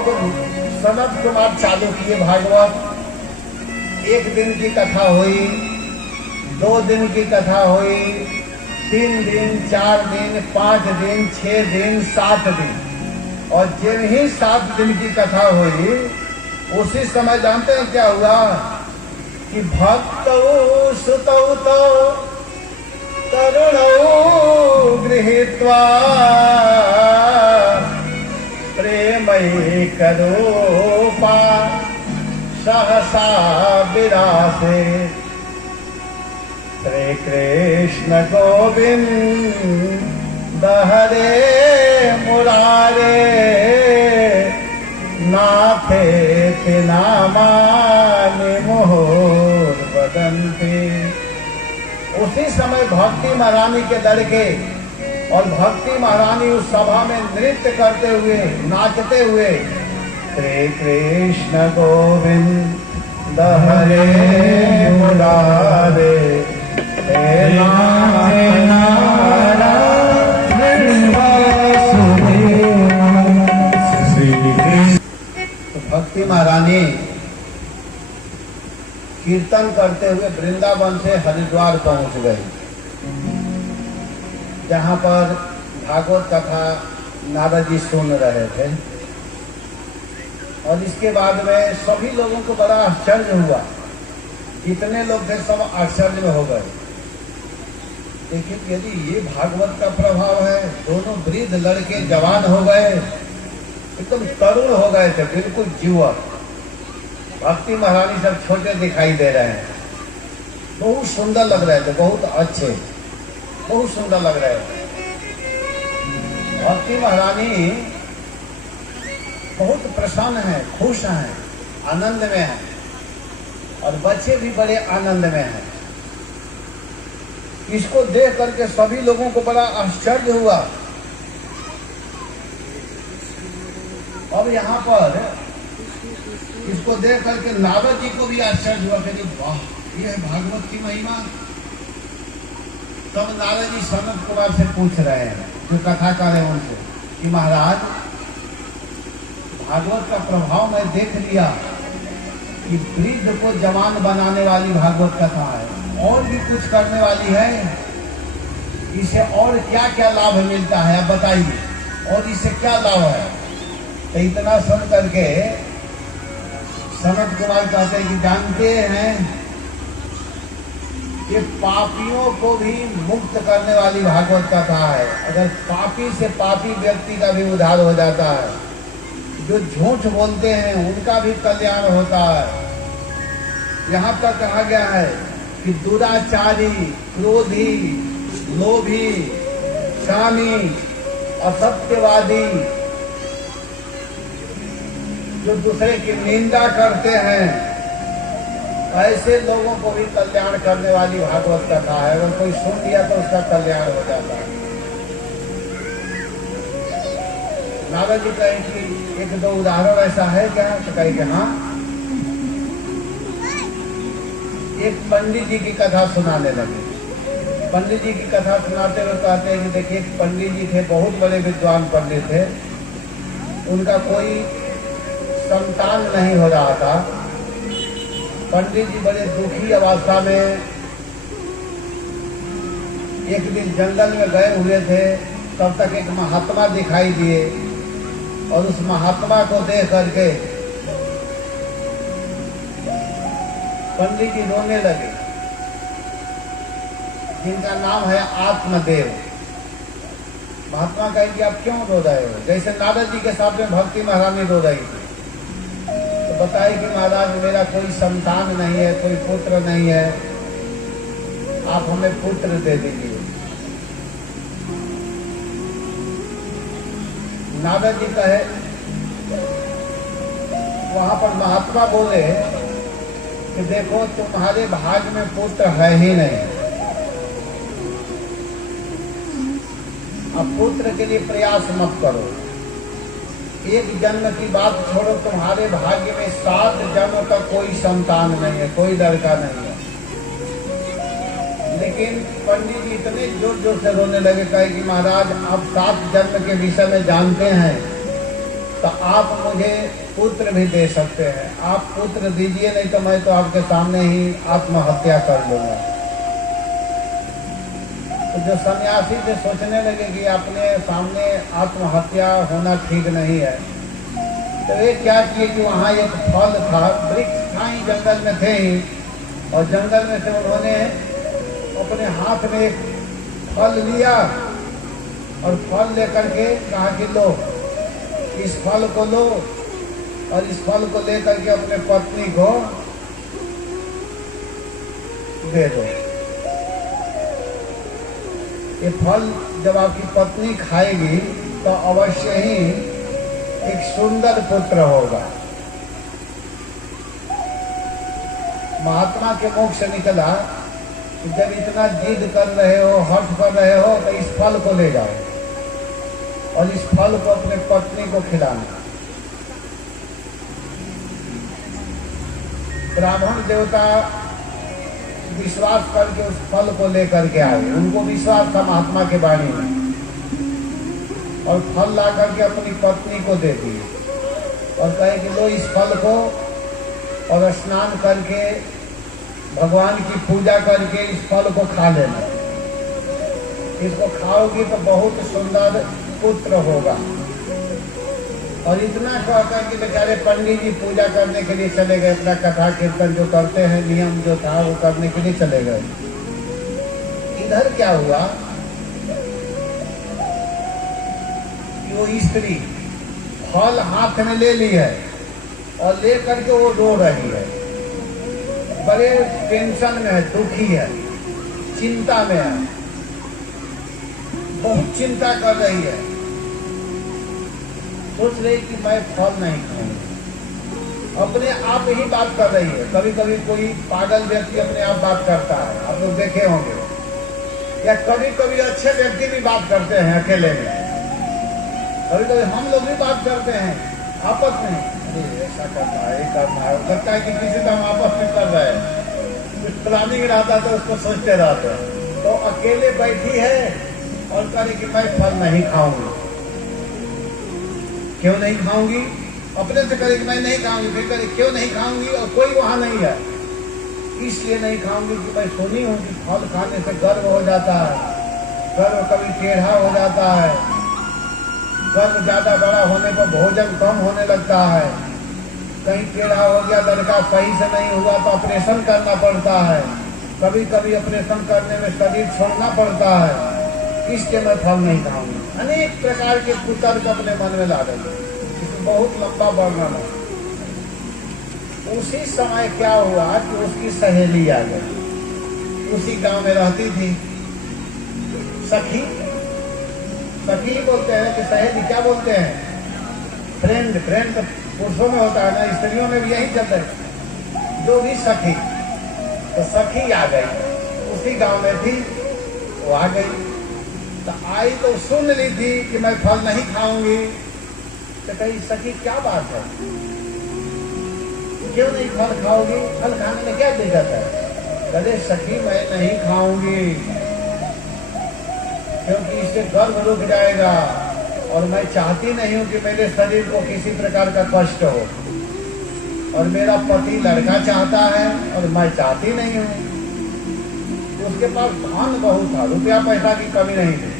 सनत कुमार चालू किए भागवत। 1 दिन की कथा हुई, 2 दिन की कथा हुई, 3 दिन, 4 दिन, 5 दिन, 6 दिन, 7 दिन। और जिन ही 7 दिन की कथा हुई उसी समय जानते हैं क्या हुआ कि भक्तौ सुतौ तो तरुणौ गृहीत्वा प्रेमैकरूपा सहसा विरासे श्री कृष्ण गोविंद हरे मुरारे नाथे नामानि मुहुर्वदन्ति। उसी समय भक्ति महारानी के लड़के और भक्ति महारानी उस सभा में नृत्य करते हुए, नाचते हुए श्री कृष्ण गोविंद हरे मुरारे हे तो भक्ति महारानी कीर्तन करते हुए वृंदावन से हरिद्वार पहुंच गई। जहाँ पर भागवत कथा नारद जी सुन रहे थे। और इसके बाद में सभी लोगों को बड़ा आश्चर्य हुआ, जितने लोग थे सब आश्चर्य में हो गए। लेकिन यदि ये भागवत का प्रभाव है, दोनों वृद्ध लड़के जवान हो गए, एकदम तरुण हो गए थे, बिल्कुल युवक। भक्ति महारानी सब छोटे दिखाई दे रहे हैं, बहुत सुंदर लग रहे थे, बहुत अच्छे, बहुत सुंदर लग रहे थे। भक्ति महारानी बहुत प्रसन्न है, खुश हैं, आनंद में हैं, और बच्चे भी बड़े आनंद में हैं। इसको देख करके सभी लोगों को बड़ा आश्चर्य हुआ। अब यहाँ पर इसको देख करके नारद जी को भी आश्चर्य हुआ कि वाह, ये है भागवत की महिमा। तब नारद जी सनत कुमार से पूछ रहे हैं, जो कथाकार है उनसे, कि महाराज भागवत का प्रभाव मैं देख लिया कि वृद्ध को जवान बनाने वाली भागवत कथा है, और भी कुछ करने वाली है, इसे और क्या क्या लाभ मिलता है आप बताइए, और इससे क्या लाभ है। तो इतना सुन करके सनत कुमार कहते हैं कि जानते हैं कि पापियों को भी मुक्त करने वाली भागवत कथा है। अगर पापी से पापी व्यक्ति का भी उद्धार हो जाता है, जो झूठ बोलते हैं उनका भी कल्याण होता है। यहाँ तक कहा गया है कि दुराचारी, क्रोधी, लोभी, शामी, असत्यवादी, जो दूसरे की निंदा करते हैं, ऐसे लोगों को भी कल्याण करने वाली भागवत कथा है। अगर कोई सुन लिया तो उसका कल्याण हो जाता है। नारद जी कहें कि एक दो उदाहरण ऐसा है क्या? तो कहे कि हाँ। एक पंडित जी की कथा सुनाने लगे। पंडित जी की कथा सुनाते हुए कहते हैं कि देखिए, एक पंडित जी थे, बहुत बड़े विद्वान पंडित थे, उनका कोई संतान नहीं हो रहा था। पंडित जी बड़े दुखी अवस्था में एक दिन जंगल में गए हुए थे, तब तक एक महात्मा दिखाई दिए, और उस महात्मा को देख करके पंडित जी रोने लगे, जिनका नाम है आत्मदेव। महात्मा कहे कि आप क्यों रो रहे हो? जैसे नारद जी के साथ में भक्ति महारानी रो रही थी। तो बताए कि महाराज, मेरा कोई संतान नहीं है, कोई पुत्र नहीं है, आप हमें पुत्र दे दीजिए। नारद जी कहे, वहां पर महात्मा बोले कि देखो, तुम्हारे भाग्य में पुत्र है ही नहीं, अब पुत्र के लिए प्रयास मत करो। एक जन्म की बात छोड़ो, तुम्हारे भाग्य में 7 जन्म तक कोई संतान नहीं है, कोई लड़का नहीं है। लेकिन पंडित जी इतने जोर जोर से रोने लगे, कहे कि महाराज, आप 7 जन्म के विषय में जानते हैं, तो आप मुझे पुत्र भी दे सकते हैं। आप पुत्र दीजिए, नहीं तो मैं तो आपके सामने ही आत्महत्या कर लूंगा। तो जो सन्यासी थे सोचने लगे कि अपने सामने आत्महत्या होना ठीक नहीं है। तो वे क्या किए कि वहाँ एक फल था, वृक्ष था ही, जंगल में थे ही, और जंगल में से उन्होंने अपने हाथ में एक फल लिया, और फल लेकर के कहा कि लो, इस फल को लो, और इस फल को लेकर के अपने पत्नी को दे दो। ये फल जब आपकी पत्नी खाएगी तो अवश्य ही एक सुंदर पुत्र होगा। महात्मा के मुख से निकला कि जब इतना जिद कर रहे हो, हठ कर रहे हो, तो इस फल को ले जाओ, और इस फल को अपने पत्नी को खिलाना। ब्राह्मण देवता विश्वास करके उस फल को लेकर के आए। उनको विश्वास था महात्मा के वाणी में, और फल ला करके अपनी पत्नी को दे दिए, और कहे कि लो, इस फल को, और स्नान करके भगवान की पूजा करके इस फल को खा लेना। इसको खाओगी तो बहुत सुंदर पुत्र होगा। और इतना कहकर कि बेचारे पंडित जी पूजा करने के लिए चले गए, अपना कथा कीर्तन जो करते हैं नियम जो था वो करने के लिए चले गए। इधर क्या हुआ कि वो स्त्री फल हाथ में ले ली है और लेकर के वो रो रही है, बड़े टेंशन में है, दुखी है, चिंता में है, बहुत चिंता कर रही है। सोच रही कि मैं फल नहीं खाऊंगी, अपने आप ही बात कर रही है। कभी कभी कोई पागल व्यक्ति अपने आप बात करता है, आप लोग देखे होंगे, या कभी कभी अच्छे व्यक्ति भी बात करते हैं अकेले में। कभी कभी हम लोग भी बात करते हैं आपस में, अरे ऐसा करना है, करना है, लगता है कि किसी का हम आपस में कर रहे हैं, कुछ प्लानिंग रहता है तो उसको सोचते रहते हैं। तो अकेले बैठी है और करे कि मैं फल नहीं खाऊंगी। क्यों नहीं खाऊंगी? अपने से करे कि मैं नहीं खाऊंगी, फिर करे क्यों नहीं खाऊंगी, और कोई वहां नहीं है, इसलिए नहीं खाऊंगी कि मैं सुनी हूं कि फल खाने से गर्व हो जाता है, गर्व कभी टेढ़ा हो जाता है, गर्व ज्यादा बड़ा होने पर भोजन कम होने लगता है, कहीं टेढ़ा हो गया, लड़का सही से नहीं हुआ तो ऑपरेशन करना पड़ता है, कभी कभी ऑपरेशन करने में शरीर छोड़ना पड़ता है, इसलिए मैं फल नहीं खाऊंगी। अनेक प्रकार के कुतर्क अपने मन में ला रहे, इसमें बहुत लंबा वर्णन है। उसी समय क्या हुआ कि उसकी सहेली आ गई, उसी गांव में रहती थी, सखी, सखी बोलते हैं कि सहेली क्या बोलते हैं, फ्रेंड, फ्रेंड तो पुरुषों में होता है ना, स्त्रियों में भी यही चलता है, जो भी सखी। तो सखी आ गई, उसी गांव में थी, वो आ गई, तो आई तो सुन ली थी कि मैं फल नहीं खाऊंगी। तो कही सखी क्या बात है, क्यों नहीं फल खाओगी, फल खाने में क्या दिक्कत है? अरे सखी मैं नहीं खाऊंगी क्योंकि इससे गर्भ रुक जाएगा और मैं चाहती नहीं हूं कि मेरे शरीर को किसी प्रकार का कष्ट हो, और मेरा पति लड़का चाहता है और मैं चाहती नहीं हूं। उसके पास धन बहुत था, रुपया पैसा की कमी नहीं थी,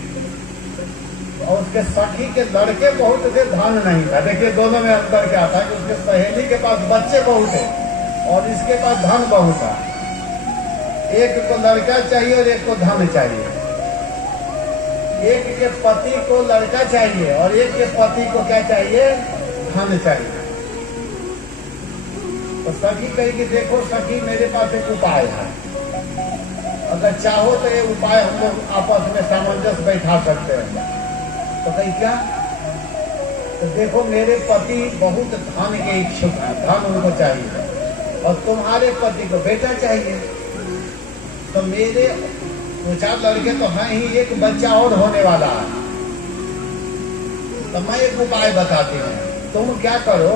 और उसके सखी के लड़के बहुत थे, धन नहीं था। देखिए दोनों में अंतर क्या था कि उसके सहेली के पास बच्चे बहुत थे और इसके पास धन बहुत था। एक को लड़का चाहिए और एक को धन चाहिए, एक के पति को लड़का चाहिए और एक के पति को क्या चाहिए, धन चाहिए। तो सखी कही कि देखो सखी मेरे पास एक उपाय है, अगर चाहो तो ये उपाय हम लोग आपस में सामंजस्य बैठा सकते हैं। तो कही क्या? तो देखो मेरे पति बहुत धन के इच्छुक हैं, धन उनको चाहिए, और तुम्हारे पति को बेटा चाहिए, तो मेरे दो चार लड़के तो हैं ही, एक बच्चा और होने वाला है। तो मैं एक उपाय बताती हूँ, तुम क्या करो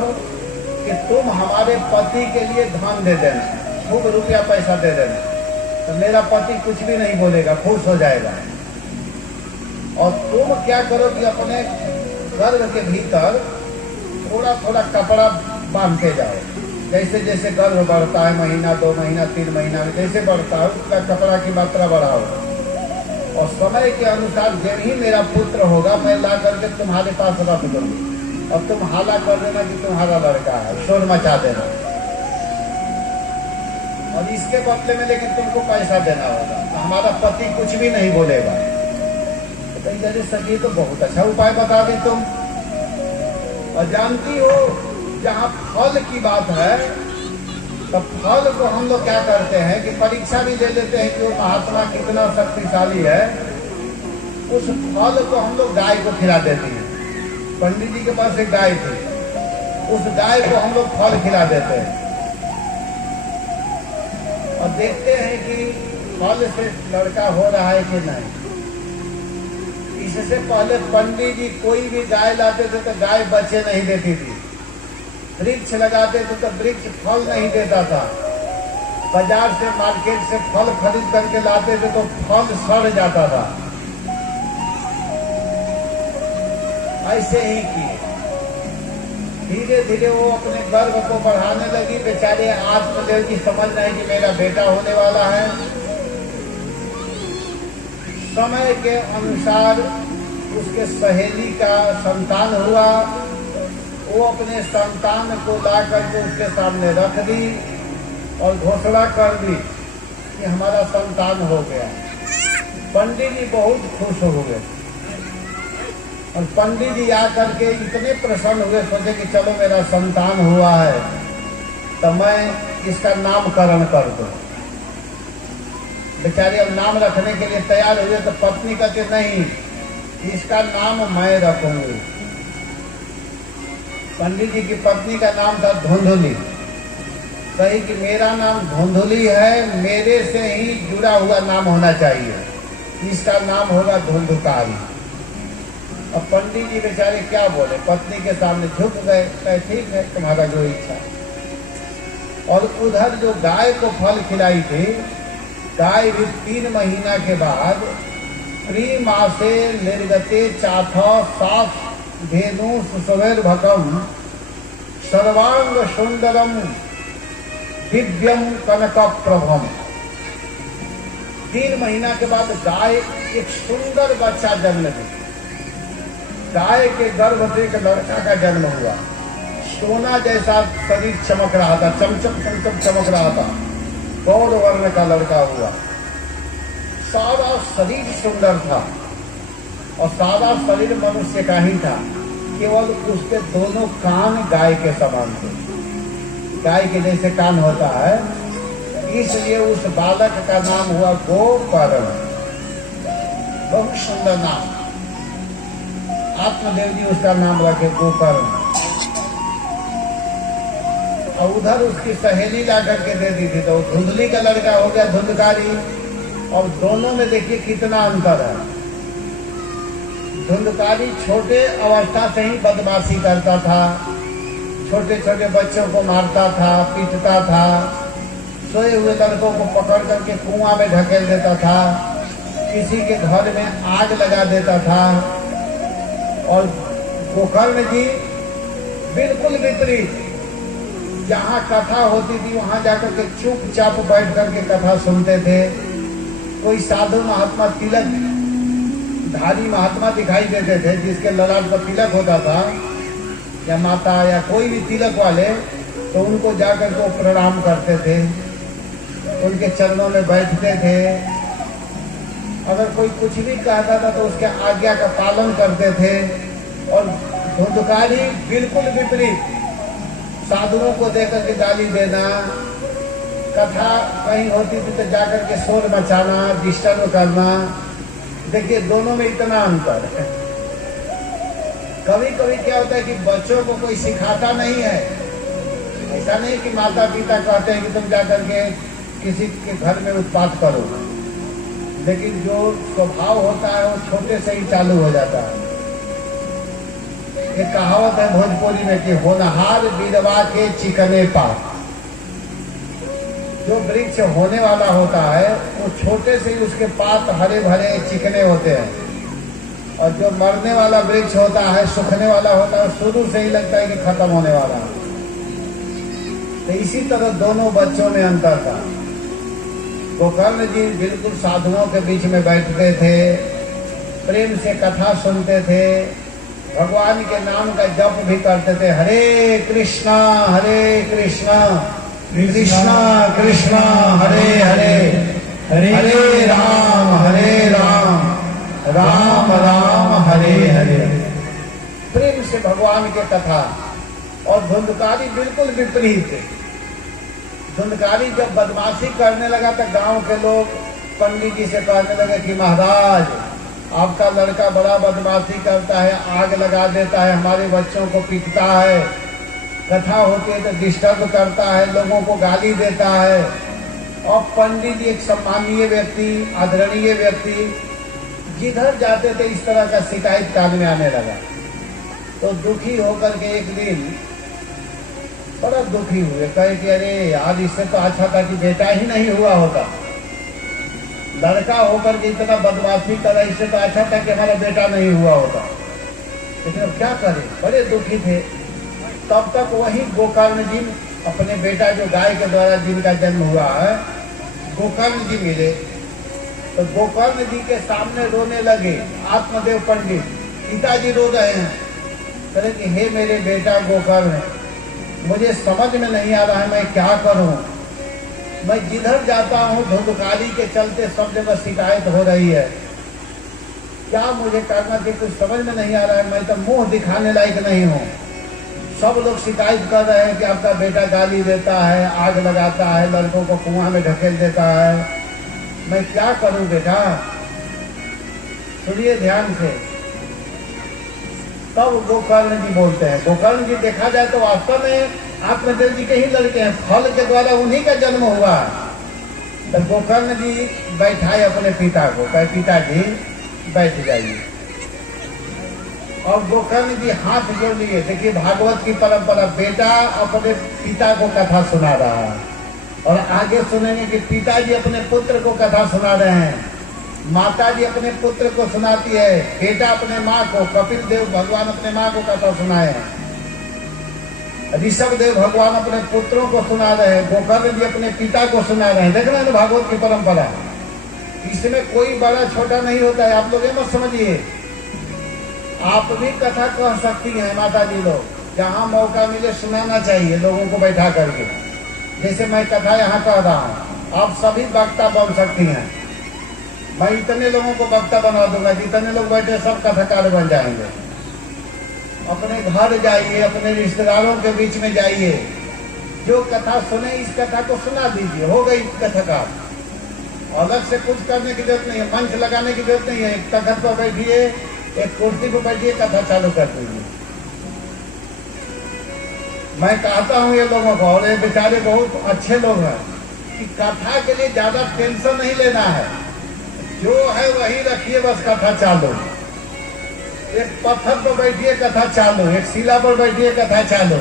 कि तुम हमारे पति के लिए धन दे देना, खूब रुपया पैसा दे देना, तो मेरा पति कुछ भी नहीं बोलेगा, खुश हो जाएगा। और तुम क्या करो कि अपने गर्भ के भीतर थोड़ा थोड़ा कपड़ा बांधते जाओ, जैसे जैसे गर्भ बढ़ता है, महीना 2 महीना 3 महीना में जैसे बढ़ता है उसका कपड़ा की मात्रा बढ़ाओ, और समय के अनुसार जब ही मेरा पुत्र होगा मैं ला करके तुम्हारे पास रख दूंगी, और तुम हाला कर देना कि तुम्हारा लड़का है, शोर मचा देना, और इसके बदले में लेकिन तुमको पैसा देना होगा, तो हमारा पति कुछ भी नहीं बोलेगा। तो सभी तो बहुत अच्छा उपाय बता दी तुम। और जानती हो जहाँ फल की बात है, तो फल को हम लोग क्या करते हैं कि परीक्षा भी ले लेते हैं कि वो महात्मा कितना शक्तिशाली है। उस फल को हम लोग गाय को खिला देते हैं। पंडित जी के पास एक गाय थी, उस गाय को हम लोग फल खिला देते हैं और देखते हैं कि फल से लड़का हो रहा है कि नहीं। इससे पहले पंडित जी कोई भी गाय लाते थे तो गाय बच्चे नहीं देती थी, वृक्ष लगाते थे तो वृक्ष फल नहीं देता था, बाजार से मार्केट से फल खरीद करके लाते थे तो फल सड़ जाता था। ऐसे ही किए, धीरे धीरे वो अपने गर्भ को बढ़ाने लगी। बेचारे आत्मदेव की समझ नहीं कि मेरा बेटा होने वाला है। समय के अनुसार उसके सहेली का संतान हुआ। वो अपने संतान को ला करके उसके सामने रख दी और घोषणा कर दी कि हमारा संतान हो गया। पंडित जी बहुत खुश हो गए और पंडित जी आकर के इतने प्रसन्न हुए, सोचे कि चलो मेरा संतान हुआ है तो मैं इसका नामकरण कर दूं। बेचारे अब नाम रखने के लिए तैयार हुए तो पत्नी कहते नहीं, इसका नाम मैं रखूंगी। पंडित जी की पत्नी का नाम था धुंधुली। कही कि मेरा नाम धुंधुली है, मेरे से ही जुड़ा हुआ नाम होना चाहिए, इसका नाम होगा धुंधुकारी। अब पंडित जी बेचारे क्या बोले, पत्नी के सामने झुक गए, कहे ठीक है तुम्हारा जो इच्छा। और उधर जो गाय को फल खिलाई थी, गाय भी 3 महीना के बाद प्री मासे निर्गते चाथ साफ धेनु सुसवेर भकम सर्वांग सुंदरम दिव्यम कनक प्रभम। 3 महीना के बाद गाय एक सुंदर बच्चा जन्म दी। गाय के गर्भ से एक लड़का का जन्म हुआ। सोना जैसा शरीर चमक रहा था, चमचम चमचम चमक रहा था। गौर वर्ण का लड़का हुआ। सारा शरीर सुंदर था और सारा शरीर मनुष्य का ही था, केवल उसके दोनों कान गाय के समान थे। गाय के जैसे कान होता है, इसलिए उस बालक का नाम हुआ गोकर्ण। बहुत सुंदर नाम, आत्मदेव जी उसका नाम रखे गोकर्ण। और उधर उसकी सहेली ला करके दे दी थी, तो धुंधली का लड़का हो गया धुंधकारी। और दोनों में देखिए कितना अंतर है। धुंधकारी छोटे अवस्था से ही बदमाशी करता था, छोटे छोटे बच्चों को मारता था, पीटता था, सोए हुए लड़कों को पकड़ करके कुआं में ढकेल देता था, किसी के घर में आग लगा देता था। और गोकर्ण जी बिल्कुल विपरीत, जहाँ कथा होती थी वहां जाकर के चुपचाप बैठ करके कथा सुनते थे। कोई साधु महात्मा तिलक धारी महात्मा दिखाई देते थे, जिसके ललाट पर तिलक होता था, या माता या कोई भी तिलक वाले, तो उनको जाकर के प्रणाम करते थे, उनके चरणों में बैठते थे। अगर कोई कुछ भी कहता था तो उसके आज्ञा का पालन करते थे। और धुंधकारी बिल्कुल विपरीत, साधुओं को देकर के गाली देना, कथा कहीं होती थी तो जाकर के शोर मचाना, डिस्टर्ब करना। देखिए दोनों में इतना अंतर है। कभी कभी क्या होता है कि बच्चों को कोई सिखाता नहीं है। ऐसा नहीं कि माता पिता कहते हैं कि तुम जाकर के किसी के घर में उत्पात करो, लेकिन जो स्वभाव होता है वो छोटे से ही चालू हो जाता है। एक कहावत है भोजपुरी में कि होनहार बीरवा के चिकने पात। जो वृक्ष होने वाला होता है वो छोटे से ही उसके पात हरे भरे चिकने होते हैं, और जो मरने वाला वृक्ष होता है, सूखने वाला होता है, शुरू से ही लगता है कि खत्म होने वाला है। तो इसी तरह दोनों बच्चों में अंतर था। गोकर्ण जी बिल्कुल साधुओं के बीच में बैठते थे, प्रेम से कथा सुनते थे, भगवान के नाम का जप भी करते थे। हरे कृष्णा कृष्णा कृष्णा हरे हरे, हरे राम राम राम हरे हरे। प्रेम से भगवान के कथा। और धुंधकारी बिल्कुल विपरीत। धुंधकारी जब बदमाशी करने लगा तो गांव के लोग पंडित जी से कहने लगे कि महाराज आपका लड़का बड़ा बदमाशी करता है, आग लगा देता है, हमारे बच्चों को पीटता है, कथा होती है तो डिस्टर्ब करता है, लोगों को गाली देता है। और पंडित जी एक सम्मानीय व्यक्ति, आदरणीय व्यक्ति, जिधर जाते थे इस तरह का शिकायत कान में आने लगा। तो दुखी होकर के एक दिन बड़ा दुखी हुए, कहे कि अरे यार इससे तो अच्छा था कि बेटा ही नहीं हुआ होता। लड़का होकर के इतना बदमाशी करा, इससे तो अच्छा था कि हमारा बेटा नहीं हुआ होता। लेकिन अब क्या करें, बड़े दुखी थे। तब तक वही गोकर्ण जी अपने बेटा जो गाय के द्वारा जिनका जन्म हुआ है, गोकर्ण जी मिले। तो गोकर्ण जी के सामने रोने लगे आत्मदेव पंडित। पिताजी रो रहे हैं, कहे कि हे मेरे बेटा गोकर्ण, मुझे समझ में नहीं आ रहा है मैं क्या करूं। मैं जिधर जाता हूं धुंधकारी के चलते सब जगह शिकायत हो रही है, क्या मुझे करना चाहिए कुछ समझ में नहीं आ रहा है। मैं तो मुंह दिखाने लायक नहीं हूँ। सब लोग शिकायत कर रहे हैं कि आपका बेटा गाली देता है, आग लगाता है, लड़कों को कुआं में ढकेल देता है। मैं क्या करूं बेटा? सुनिए ध्यान से। तब गोकर्ण जी बोलते हैं। गोकर्ण जी देखा जाए तो वास्तव में आत्मदेव जी के ही लड़के हैं, फल के द्वारा उन्हीं का जन्म हुआ। तो गोकर्ण जी बैठाए अपने पिता को, कहे पिताजी बैठ जाइए। और गोकर्ण जी हाथ जोड़ लिए। देखिए भागवत की परंपरा, बेटा अपने पिता को कथा सुना रहा है और आगे सुनेंगे कि पिताजी अपने पुत्र को कथा सुना रहे हैं, माता जी अपने पुत्र को सुनाती है, बेटा अपने माँ को, कपिल देव भगवान अपने माँ को कथा सुनाए हैं, ऋषभ देव भगवान अपने पुत्रों को सुना रहे हैं, गोकर्ण जी अपने पिता को सुना रहे हैं। देख रहे हैं ना भागवत की परंपरा, इसमें कोई बड़ा छोटा नहीं होता है। आप लोग ये मत समझिए, आप भी कथा कह सकती हैं माता जी लोग, जहाँ मौका मिले सुनाना चाहिए लोगों को बैठा करके। जैसे मैं कथा यहाँ कह रहा हूँ, आप सभी वक्ता बन सकती हैं। मैं इतने लोगों को वक्ता बना दूंगा, जितने लोग बैठे सब कथाकार बन जाएंगे। अपने घर जाइए, अपने रिश्तेदारों के बीच में जाइए, जो कथा सुने इस कथा को सुना दीजिए, हो गई कथाकार। अलग से कुछ करने की जरूरत नहीं है, मंच लगाने की जरूरत नहीं है। एक तखत पर बैठिए, एक कुर्सी पर बैठिए, कथा चालू कर दीजिए। मैं कहता हूँ ये लोगों को, और ये बेचारे बहुत अच्छे लोग हैं, कि कथा के लिए ज्यादा टेंशन नहीं लेना है, जो है वही रखिए, बस कथा चालू। एक पत्थर पर बैठिए, कथा चालू, एक शिला पर बैठिए, कथा चालू।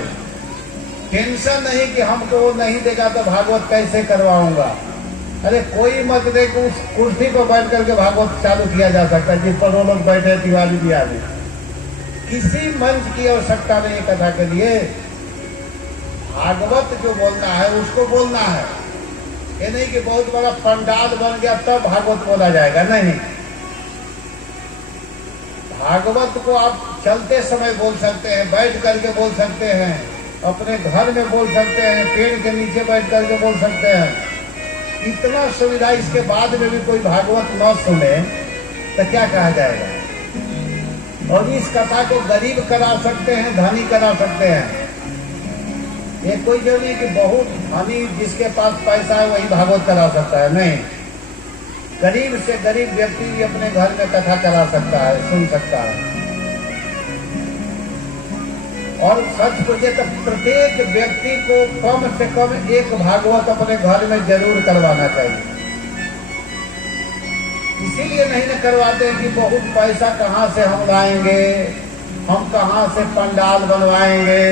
टेंशन नहीं कि हमको वो नहीं देगा तो भागवत कैसे करवाऊंगा। अरे कोई मत दे, उस कुर्सी पर बैठ करके भागवत चालू किया जा सकता है, जिस पर वो लोग बैठे तिवारी जी आदि। किसी मंच की आवश्यकता नहीं कथा के लिए। भागवत जो बोलना है उसको बोलना है, ये नहीं कि बहुत बड़ा पंडाल बन गया तब भागवत बोला जाएगा, नहीं। भागवत को आप चलते समय बोल सकते हैं, बैठ करके बोल सकते हैं, अपने घर में बोल सकते हैं, पेड़ के नीचे बैठ करके बोल सकते हैं। इतना सुविधा, इसके बाद में भी कोई भागवत न सुने तो क्या कहा जाएगा। और इस कथा को गरीब करा सकते हैं, धनी करा सकते हैं। ये कोई जरूरी कि बहुत धनी जिसके पास पैसा है वही भागवत करा सकता है, नहीं। गरीब से गरीब व्यक्ति भी अपने घर में कथा करा सकता है, सुन सकता है। और सच पूछे तो प्रत्येक व्यक्ति को कम से कम एक भागवत अपने घर में जरूर करवाना चाहिए। इसीलिए नहीं न करवाते कि बहुत पैसा कहाँ से हम लाएंगे, हम कहाँ से पंडाल बनवाएंगे,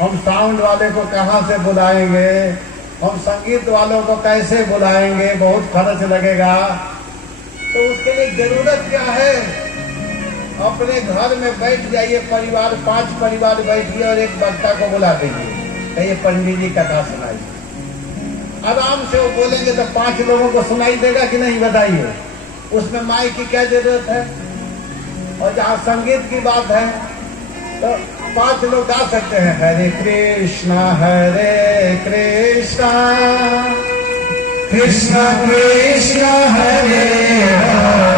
हम साउंड वाले को कहाँ से बुलाएंगे, हम संगीत वालों को कैसे बुलाएंगे, बहुत खर्च लगेगा। तो उसके लिए जरूरत क्या है, अपने घर में बैठ जाइए, परिवार 5 परिवार बैठिए और एक वक्ता को बुला दीजिए, कहिए पंडित जी कथा सुनाइए। आराम से वो बोलेंगे तो 5 लोगों को सुनाई देगा कि नहीं, बताइए। उसमें माइक की क्या जरूरत है। और जहाँ संगीत की बात है तो 5 लोग गा सकते हैं, हरे कृष्णा कृष्णा कृष्णा हरे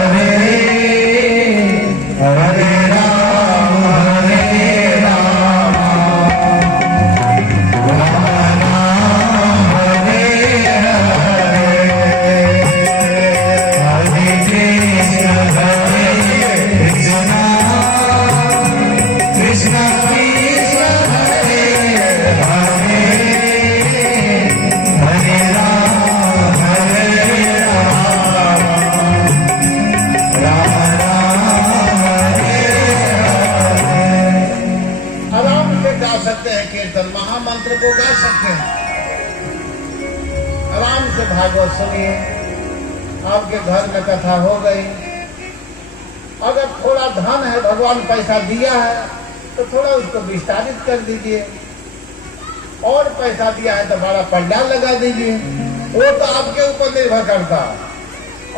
हरे, हरे राम राम राम हरे हरे, हरे कृष्णा कृष्णा कृष्णा कृष्णा हरे हरे, हरे राम राम सकते हैं। कीर्तन महामंत्र को गा सकते हैं। आराम से भागवत सुनिए, आपके घर में कथा हो गई। अगर थोड़ा धन है, भगवान पैसा दिया है तो थोड़ा उसको विस्तारित कर दीजिए, और पैसा दिया है तो बड़ा पंडाल लगा दीजिए। वो तो आपके ऊपर निर्भर करता है।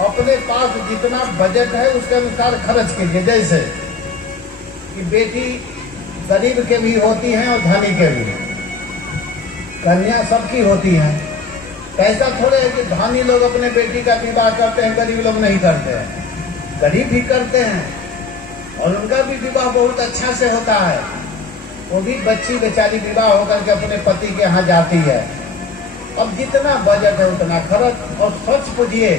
अपने पास जितना बजट है उसके अनुसार खर्च कीजिए। जैसे कि बेटी गरीब के भी होती हैं और धनी के भी, कन्या सबकी होती हैं। ऐसा थोड़े है कि धनी लोग अपने बेटी का विवाह करते हैं, गरीब लोग नहीं करते हैं। गरीब भी करते हैं और उनका भी विवाह बहुत अच्छा से होता है। वो भी बच्ची बेचारी विवाह होकर के अपने पति के यहाँ जाती है। अब जितना बजट है उतना खर्च। और सच पूछिए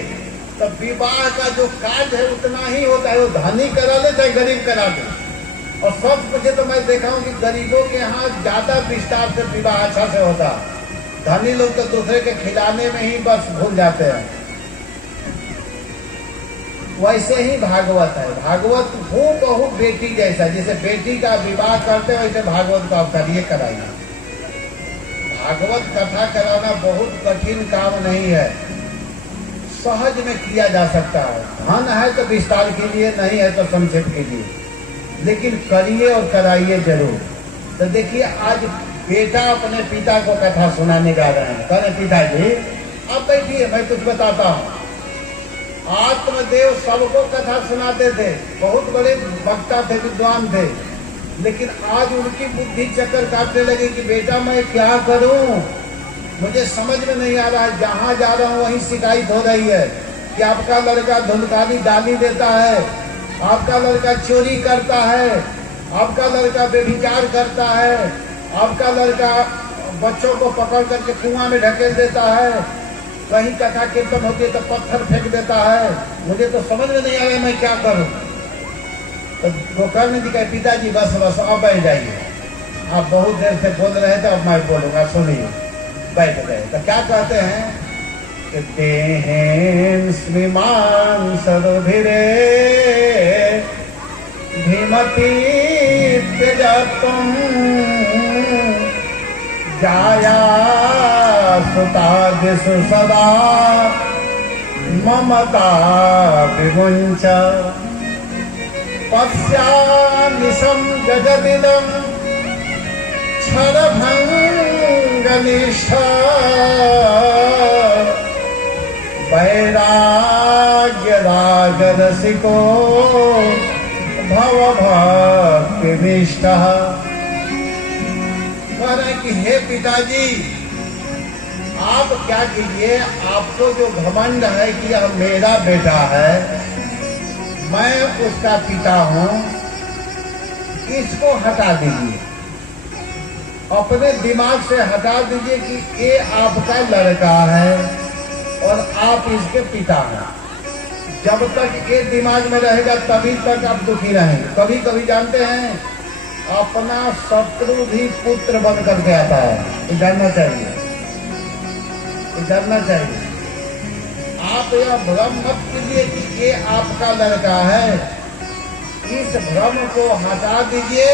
तो विवाह का जो कार्य है उतना ही होता है, वो धनी करा ले चाहे गरीब करा ले। और सच पूछे तो मैं देखा हूँ कि गरीबों के यहाँ ज्यादा विस्तार से विवाह अच्छा से होता। धनी लोग तो दूसरे के खिलाने में ही बस भूल जाते हैं। वैसे ही भागवत है। भागवत हो बहु बेटी जैसा, जैसे बेटी का विवाह करते हैं वैसे भागवत का आप करिए कराइए। भागवत कथा कराना बहुत कठिन काम नहीं है, सहज में किया जा सकता है। धन है तो विस्तार कीजिए, नहीं है तो संक्षेप कीजिए, लेकिन करिए और कराइए जरूर। तो देखिए आज बेटा अपने पिता को कथा सुनाने जा रहे हैं। कहे पिताजी आप बैठिए, मैं कुछ बताता हूँ। आत्मदेव सबको कथा सुनाते थे, बहुत बड़े वक्ता थे, विद्वान थे, लेकिन आज उनकी बुद्धि चक्कर काटने लगी कि बेटा मैं क्या करूं, मुझे समझ में नहीं आ रहा है। जहां जा रहा हूं वहीं शिकायत हो रही है कि आपका लड़का धुनकारी गाली देता है, आपका लड़का चोरी करता है, आपका लड़का व्यभिचार करता है, आपका लड़का बच्चों को पकड़ करके कुआं में ढकेल देता है, कहीं कथा कीर्तन होती है तो पत्थर फेंक देता है। मुझे तो समझ में नहीं आ रहा मैं क्या करूं। तो गोकर्ण जी कहे पिताजी बस बस अब बैठ जाइए, आप बहुत देर से बोल रहे थे, अब मैं बोलूंगा, सुनिए। बैठ गए। तो क्या कहते हैं कि तेहेन श्रीमान सरुधिरे भीमती त्यजतुम जाया सुतादिषु सदा ममता विमुञ्च पश्यामिशं जगदिदं क्षरभङ्गनिष्ठा वैराग्यरागरसिको भवभक्तिनिष्ठः। कह रहे कि हे पिताजी आप क्या कीजिए, आपको जो घमंड है कि यह मेरा बेटा है, मैं उसका पिता हूं, इसको हटा दीजिए, अपने दिमाग से हटा दीजिए कि ये आपका लड़का है और आप इसके पिता हैं। जब तक ये दिमाग में रहेगा तभी तक आप दुखी रहेंगे। कभी कभी जानते हैं अपना शत्रु भी पुत्र बन करके आता है, ये जानना चाहिए, ये जानना चाहिए। आप यह भ्रम मत कीजिए कि ये आपका लड़का है, इस भ्रम को हटा दीजिए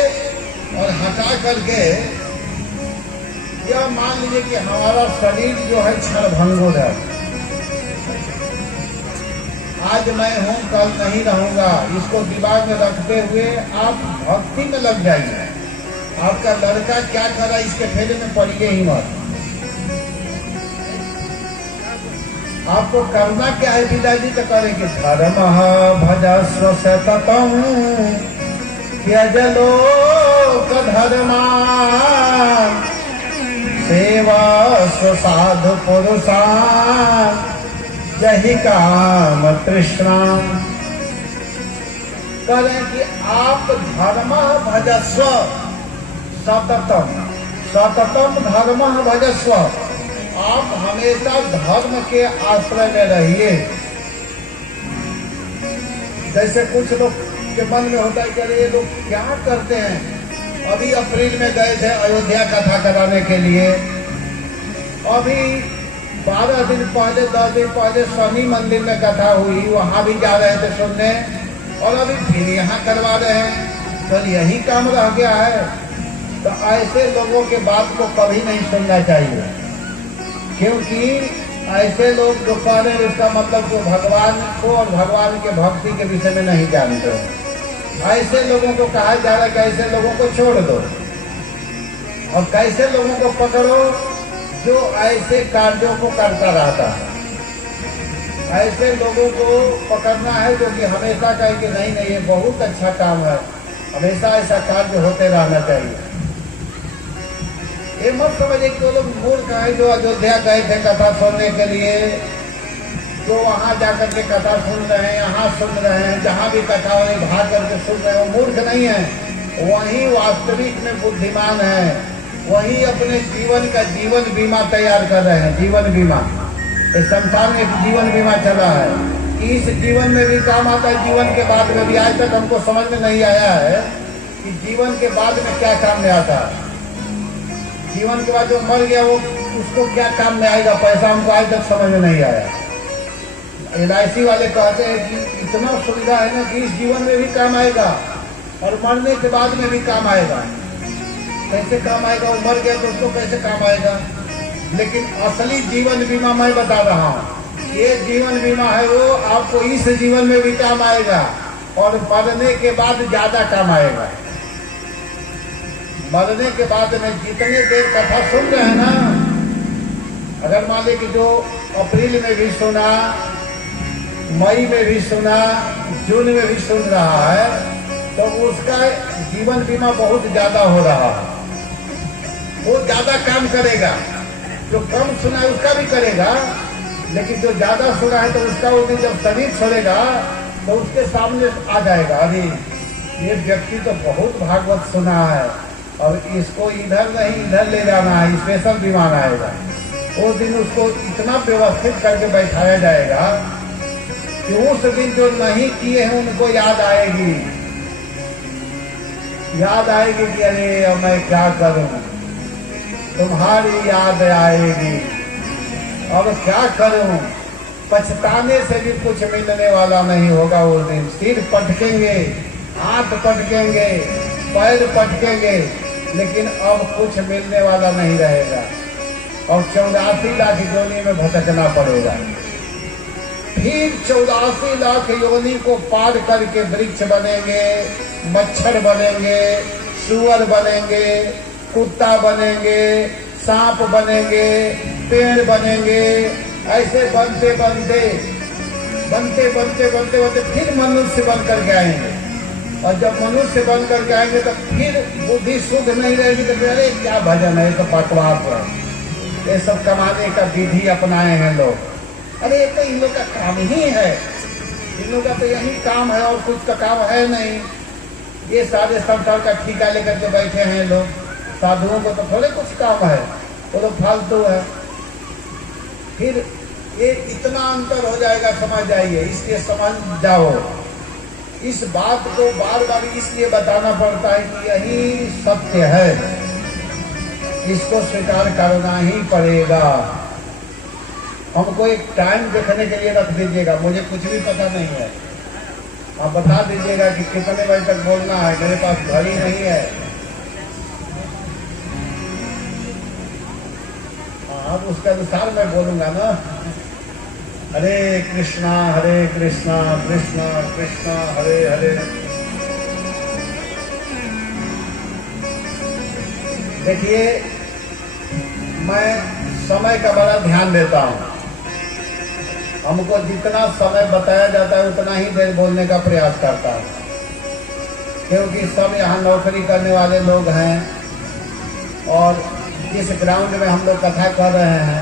और हटा करके यह मान लीजिए कि हमारा शरीर जो है क्षणभंगुर है। आज मैं हूं कल नहीं रहूंगा, इसको दिमाग में रखते हुए आप भक्ति में लग जाइए। आपका लड़का क्या करा इसके फेरे में पड़िए ही मत। आपको करना क्या है पिताजी, तो करेंगे धर्म भजस्व सततम त्यजलोक धर्मा सेवा साधु पुरुषा यही काम तृष्णा। करें कि आप धर्म भजस्व सततम, सततम धर्म भजस्व, आप हमेशा धर्म के आश्रय में रहिए। जैसे कुछ लोग के मन में होता है कि अरे ये लोग क्या करते हैं। अभी अप्रैल में गए थे अयोध्या कथा कराने के लिए, अभी 12 दिन पहले 10 दिन पहले शनि मंदिर में कथा हुई, वहां भी जा रहे थे सुनने, और अभी फिर यहाँ करवा रहे हैं। तो यही काम रह गया है। तो ऐसे लोगों के बात को कभी नहीं सुनना चाहिए, क्योंकि ऐसे लोग जो कह रहे हैं इसका मतलब जो भगवान को और भगवान के भक्ति के विषय में नहीं जानते हो, ऐसे लोगों को कहा जा रहा है कि ऐसे लोगों को छोड़ दो और कैसे लोगों को पकड़ो जो ऐसे कार्यों को करता रहता है। ऐसे लोगों को पकड़ना है जो कि हमेशा कहे कि नहीं नहीं ये बहुत अच्छा काम है, हमेशा ऐसा कार्य होते रहना चाहिए। ये मत समझिए कि वो लोग मूर्ख हैं जो अयोध्या गए थे कथा सुनने के लिए, जो वहां जाकर के कथा सुन रहे हैं, यहाँ सुन रहे हैं, जहाँ भी कथा हो रही भाग करके सुन रहे हैं, वो मूर्ख नहीं है, वही वास्तविक में बुद्धिमान है, वही अपने जीवन का जीवन बीमा तैयार कर रहे हैं। जीवन बीमा, इस संसार में जीवन बीमा चला है, इस जीवन में भी काम आता है, जीवन के बाद में भी। आज तक हमको समझ में नहीं आया है कि जीवन के बाद में क्या काम में आता है। जीवन के बाद जो मर गया वो उसको क्या काम में आएगा, पैसा हमको आज तक समझ में नहीं आया। LIC वाले कहते हैं कि इतना सुविधा है ना कि इस जीवन में भी काम आएगा और मरने के बाद में भी काम आएगा। कैसे काम आएगा, वो मर गया तो उसको कैसे काम आएगा। लेकिन असली जीवन बीमा मैं बता रहा हूँ, ये जीवन बीमा है वो आपको इस जीवन में भी काम आएगा और मरने के बाद ज्यादा काम आएगा। मरने के बाद में जितने देर कथा सुन रहे हैं ना, अगर मान लीजिए कि जो अप्रैल में भी सुना, मई में भी सुना, जून में भी सुन रहा है, तो उसका जीवन बीमा बहुत ज्यादा हो रहा है, वो ज्यादा काम करेगा। जो कम सुना है उसका भी करेगा, लेकिन जो ज्यादा सुना है तो उसका वो दिन जब शरीर छोड़ेगा तो उसके सामने आ जाएगा, अरे ये व्यक्ति तो बहुत भागवत सुना है और इसको इधर नहीं इधर ले जाना है, स्पेशल विमान आएगा। उस दिन उसको इतना व्यवस्थित करके बैठाया जाएगा कि उस दिन जो नहीं किए हैं उनको याद आएगी कि अरे अब मैं क्या करूं, तुम्हारी याद आएगी, अब क्या करूं। पछताने से भी कुछ मिलने वाला नहीं होगा उस दिन। सिर पटकेंगे, हाथ पटकेंगे, पैर पटकेंगे, लेकिन अब कुछ मिलने वाला नहीं रहेगा और 84 लाख योनि में भटकना पड़ेगा। फिर 84 लाख योनि को पार करके वृक्ष बनेंगे, मच्छर बनेंगे, सुअर बनेंगे, कुत्ता बनेंगे, सांप बनेंगे, पेड़ बनेंगे। ऐसे बनते बनते फिर मनुष्य बन करके आएंगे और जब मनुष्य बन करके आएंगे तो फिर बुद्धि शुद्ध नहीं रहेगी तो अरे क्या भजन है, तो बकवास है, ये सब कमाने का विधि अपनाए हैं लोग। अरे ये तो इन लोग का काम ही है, इन लोग का तो यही काम है और कुछ का काम है नहीं। ये सारे संसार का ठेका लेकर के बैठे हैं लोग। साधुओं को तो थोड़े कुछ काम है, वो लोग फालतू है। फिर ये इतना अंतर हो जाएगा, समझ जाइए। इसलिए समझ जाओ, इस बात को बार बार इसलिए बताना पड़ता है कि यही सत्य है, इसको स्वीकार करना ही पड़ेगा। हमको एक टाइम देखने के लिए रख दीजिएगा, मुझे कुछ भी पता नहीं है, आप बता दीजिएगा कि कितने बजे तक बोलना है, मेरे पास घड़ी नहीं है। अब उसके अनुसार मैं बोलूंगा ना। हरे कृष्णा कृष्णा कृष्णा हरे हरे। देखिए, मैं समय का बड़ा ध्यान देता हूँ। हमको जितना समय बताया जाता है उतना ही देर बोलने का प्रयास करता हूँ, क्योंकि सब यहाँ नौकरी करने वाले लोग हैं और जिस ग्राउंड में हम लोग कथा कर रहे हैं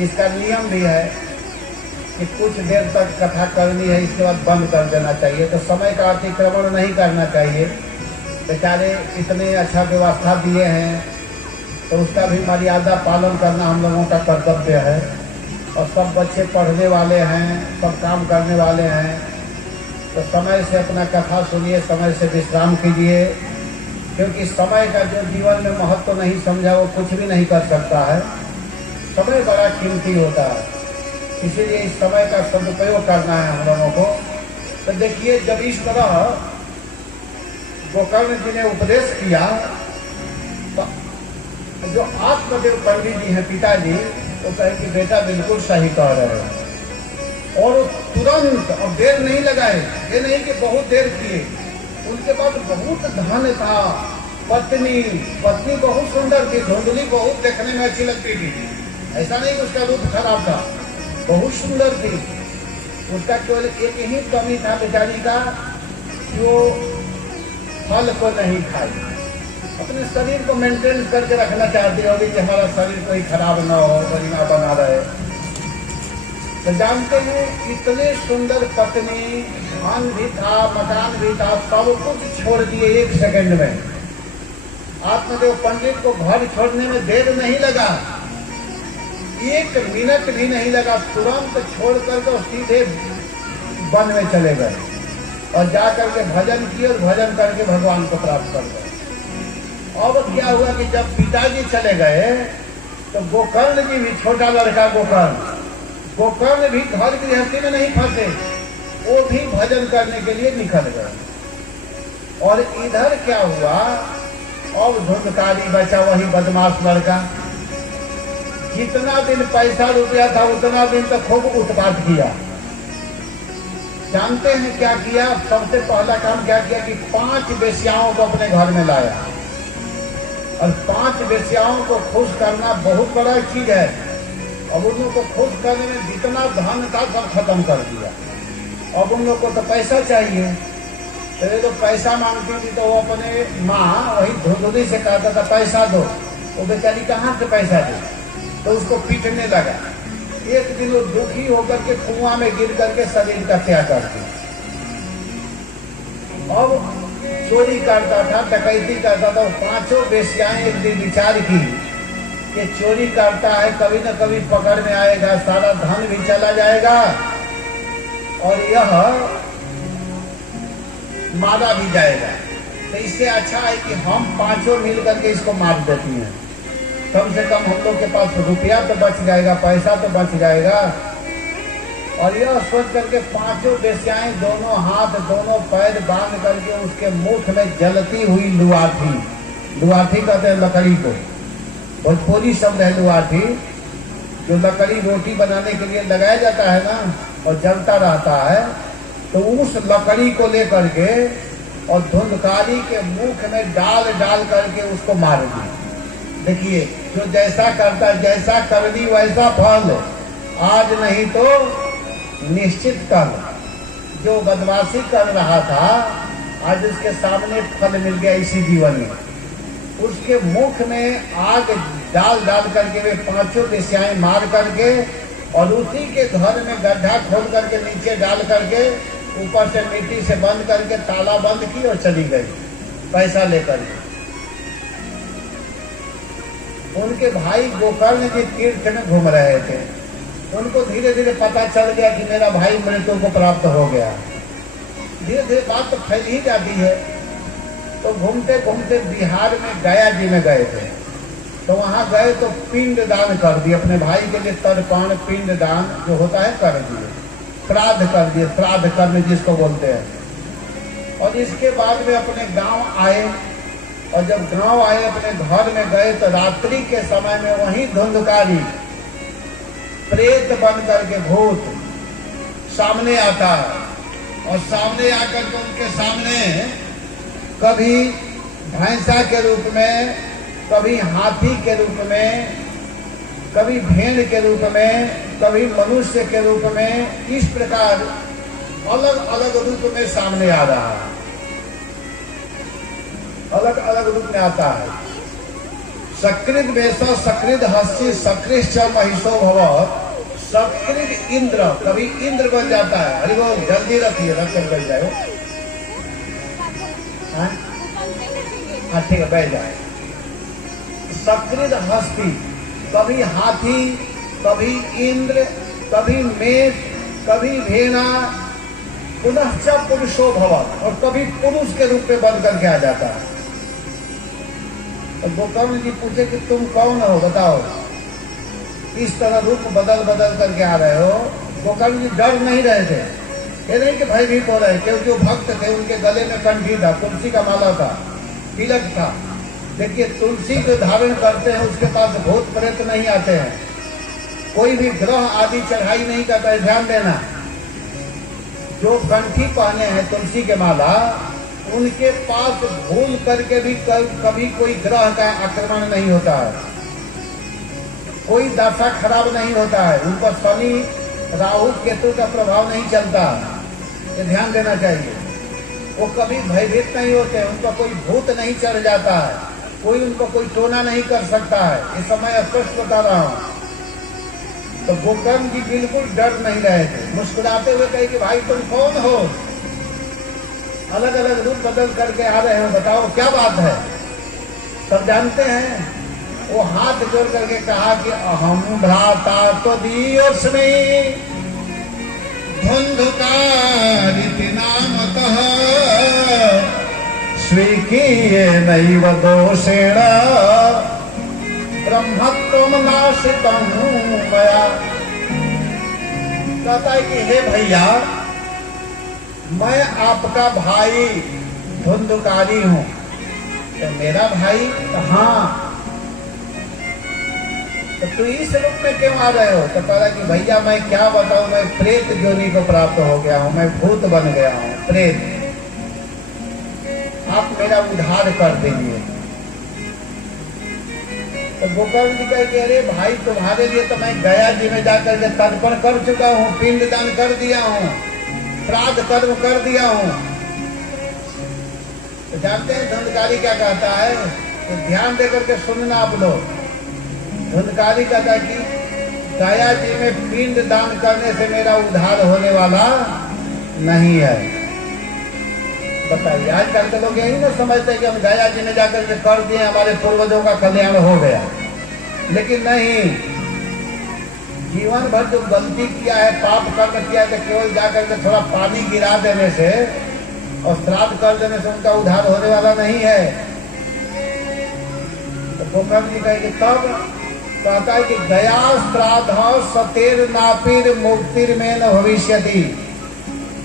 इसका नियम भी है कि कुछ देर तक कथा करनी है, इसके बाद बंद कर देना चाहिए। तो समय का अतिक्रमण नहीं करना चाहिए। बेचारे इतने अच्छा व्यवस्था दिए हैं तो उसका भी मर्यादा पालन करना हम लोगों का कर्तव्य है। और सब बच्चे पढ़ने वाले हैं, सब काम करने वाले हैं, तो समय से अपना कथा सुनिए, समय से विश्राम कीजिए, क्योंकि समय का जो जीवन में महत्व नहीं समझा वो कुछ भी नहीं कर सकता है। समय बड़ा कीमती होता है, इसीलिए इस समय का सदुपयोग करना है हम लोगों को। तो देखिए, जब इस तरह गोकर्ण जी ने उपदेश किया तो जो आत्मदेव पंडित जी हैं पिताजी, वो कहे कि बेटा बिल्कुल सही कह रहे हो। और तुरंत, अब देर नहीं लगाए, ये नहीं कि बहुत देर किए। उनके पास बहुत धन था, पत्नी बहुत सुंदर थी, धुंधली बहुत देखने में अच्छी लगती थी। ऐसा नहीं कि उसका रूप खराब था, बहुत सुंदर थी। उसका केवल एक ही कमी था बेचारी का, वो फल को नहीं खाई। अपने शरीर को मेंटेन करके रखना चाहती होगी कि हमारा शरीर कोई खराब ना हो, बढ़िया बना रहे। तो जानते हैं इतने सुंदर पत्नी, धन भी था, मकान भी था, सब कुछ छोड़ दिए 1 सेकंड में। आत्मदेव पंडित को घर छोड़ने में देर नहीं लगा, 1 मिनट भी नहीं लगा, तुरंत छोड़ करके सीधे वन में चले गए और जाकर के भजन किए और भजन करके भगवान को प्राप्त कर गए। अब क्या हुआ कि जब पिताजी चले गए तो गोकर्ण जी भी, छोटा लड़का गोकर्ण भी घर गृहस्थी में नहीं फंसे, वो भी भजन करने के लिए निकल गए। और इधर क्या हुआ, अब धुंधकारी बचा वही बदमाश लड़का, जितना दिन पैसा रुपया था उतना दिन तक खूब उत्पात किया। जानते हैं क्या किया, सबसे पहला काम क्या किया कि 5 वेश्याओं को अपने घर में लाया। और 5 वेश्याओं को खुश करना बहुत बड़ा चीज है। अब उन लोगों को खुश करने में जितना धन था सब खत्म कर दिया। अब उन लोग को तो पैसा चाहिए, तो ये तो पैसा मांगती थी, तो वो अपने माँ वही धुंधुली से कहता था पैसा दो। वो बेचारी कहाँ से पैसा दे, तो उसको पीटने लगा। एक दिन वो दुखी होकर के कुआं में गिर करके शरीर का त्याग कर दिया। अब चोरी करता था, डकैती करता था। 5 वेश्याएं एक दिन विचार की कि चोरी करता है, कभी न कभी पकड़ में आएगा, सारा धन भी चला जाएगा और यह मारा भी जाएगा। तो इससे अच्छा है कि हम 5 मिल करके इसको मार देती हैं, कम से कम हम लोग के पास रुपया तो बच जाएगा, पैसा तो बच जाएगा। और यह सोच करके 5 वेश्याएं दोनों हाथ दोनों पैर बांध करके उसके मुख में जलती हुई लुआठी कहते हैं लकड़ी को, भोजपुरी शब्द है लुआठी, जो लकड़ी रोटी बनाने के लिए लगाया जाता है ना, और जलता रहता है। तो उस लकड़ी को लेकर के और धुंधकारी के मुख में डाल करके उसको मार दी। देखिए, जो जैसा करता है, जैसा करनी वैसा फल, आज नहीं तो निश्चित कल। जो बदमाशी कर रहा था आज उसके सामने फल मिल गया इसी जीवन में। उसके मुख में आग डाल करके वे 5 वेश्याएं मार करके और उसी के घर में गड्ढा खोल करके नीचे डाल करके ऊपर से मिट्टी से बंद करके ताला बंद की और चली गई पैसा लेकर के। उनके भाई गोकर्ण जी तीर्थ में घूम रहे थे, उनको धीरे धीरे पता चल गया कि मेरा भाई मृत्यु को प्राप्त हो गया। धीरे धीरे बात तो फैल ही जाती है। तो घूमते घूमते बिहार में गया जी में गए थे, तो वहां गए तो पिंड दान कर दिए, अपने भाई के लिए तर्पण पिंड दान जो होता है कर दिए, श्राद्ध कर दिए, श्राद्ध करने जिसको बोलते हैं। और इसके बाद में अपने गांव आए, और जब गांव आए अपने घर में गए तो रात्रि के समय में वही धुंधकारी प्रेत बन करके भूत सामने आता है, और सामने आकर के उनके सामने कभी भैंसा के रूप में, कभी हाथी के रूप में, कभी भेड़ के रूप में, कभी मनुष्य के रूप में, इस प्रकार अलग अलग रूप में सामने आ रहा है, अलग अलग रूप में आता है। सकृत वेश सकृत हस्ती सकृत महिषो भव, सकृत इंद्र, कभी इंद्र बन जाता है। अरे वो जल्दी रखिए, रखकर बन जाए। हाँ ठीक है, बैठ जाए। सकृत हस्ती, कभी हाथी, कभी इंद्र, कभी मेष, कभी भेना, पुनश्च पुरुषो भवत्, और कभी पुरुष के रूप में बन करके आ जाता है। तो गोकर्ण जी पूछे कि तुम कौन हो, बताओ, इस तरह रूप बदल करके आ रहे हो। गोकर्ण जी डर नहीं रहे थे, ये नहीं कि भयभीत हो रहे, क्योंकि जो भक्त थे उनके गले में कंठी था, तुलसी का माला था, तिलक था। देखिए, तुलसी जो धारण करते हैं उसके पास भूत प्रेत नहीं आते हैं, कोई भी ग्रह आदि चढ़ाई नहीं करता है। ध्यान देना, जो कंठी पहने हैं तुलसी के माला, उनके पास भूल करके भी कभी कोई ग्रह का आक्रमण नहीं होता है, कोई दशा खराब नहीं होता है। उनको शनि राहु केतु का प्रभाव नहीं चलता, ये ध्यान देना चाहिए। वो कभी भयभीत नहीं होते, उनका कोई भूत नहीं चढ़ जाता है, कोई उनको कोई टोना नहीं कर सकता है। इस समय स्पष्ट बता रहा हूं। तो गोकर्ण जी बिल्कुल डर नहीं रहे थे, मुस्कुराते हुए कहे कि भाई तुम कौन हो, अलग अलग रूप बदल करके आ रहे हो, बताओ क्या बात है। सब जानते हैं। वो हाथ जोड़ करके कहा कि अहम भ्राता तो दियोस्मि धुंधुकारिति नामतः स्वीकीये नैव दोषेण ब्रह्मत्वम नाशितम मया। कहता है कि हे भैया, मैं आपका भाई धुंधुकारी हूं। तो मेरा भाई? हाँ। तो तू इस रूप में क्यों आ रहे हो? तो कह रहा कि भैया मैं क्या बताऊं, मैं प्रेत योनि को प्राप्त हो गया हूं, मैं भूत बन गया हूं, प्रेत। आप मेरा उद्धार कर दीजिए। तो गोकर्ण जी कहे कि अरे भाई, तुम्हारे लिए तो मैं गया जी में जाकर के तर्पण कर चुका हूं, पिंड दान कर दिया हूं, श्राद्ध कर्म कर दिया हूं। तो जानते हैं धुंधकारी क्या कहता है? तो ध्यान देकर के सुनना आप लोग। धुंधकारी कहता है कि गया जी में पिंड दान करने से मेरा उद्धार होने वाला नहीं है। बताइए, आजकल के लोग यही ना समझते हैं कि हम गया जी में जाकर के कर दिए, हमारे पूर्वजों का कल्याण हो गया। लेकिन नहीं, जीवन भर जो गलती किया है, पाप कर्म किया है, तो केवल जाकर के थोड़ा पानी गिरा देने से और श्राद्ध कर देने से उनका उद्धार होने वाला नहीं है। तो गोकर्ण जी कहेंगे, तब कहता है कि गया श्राद्ध सतेर नापिर मुक्तिर में न भविष्यति।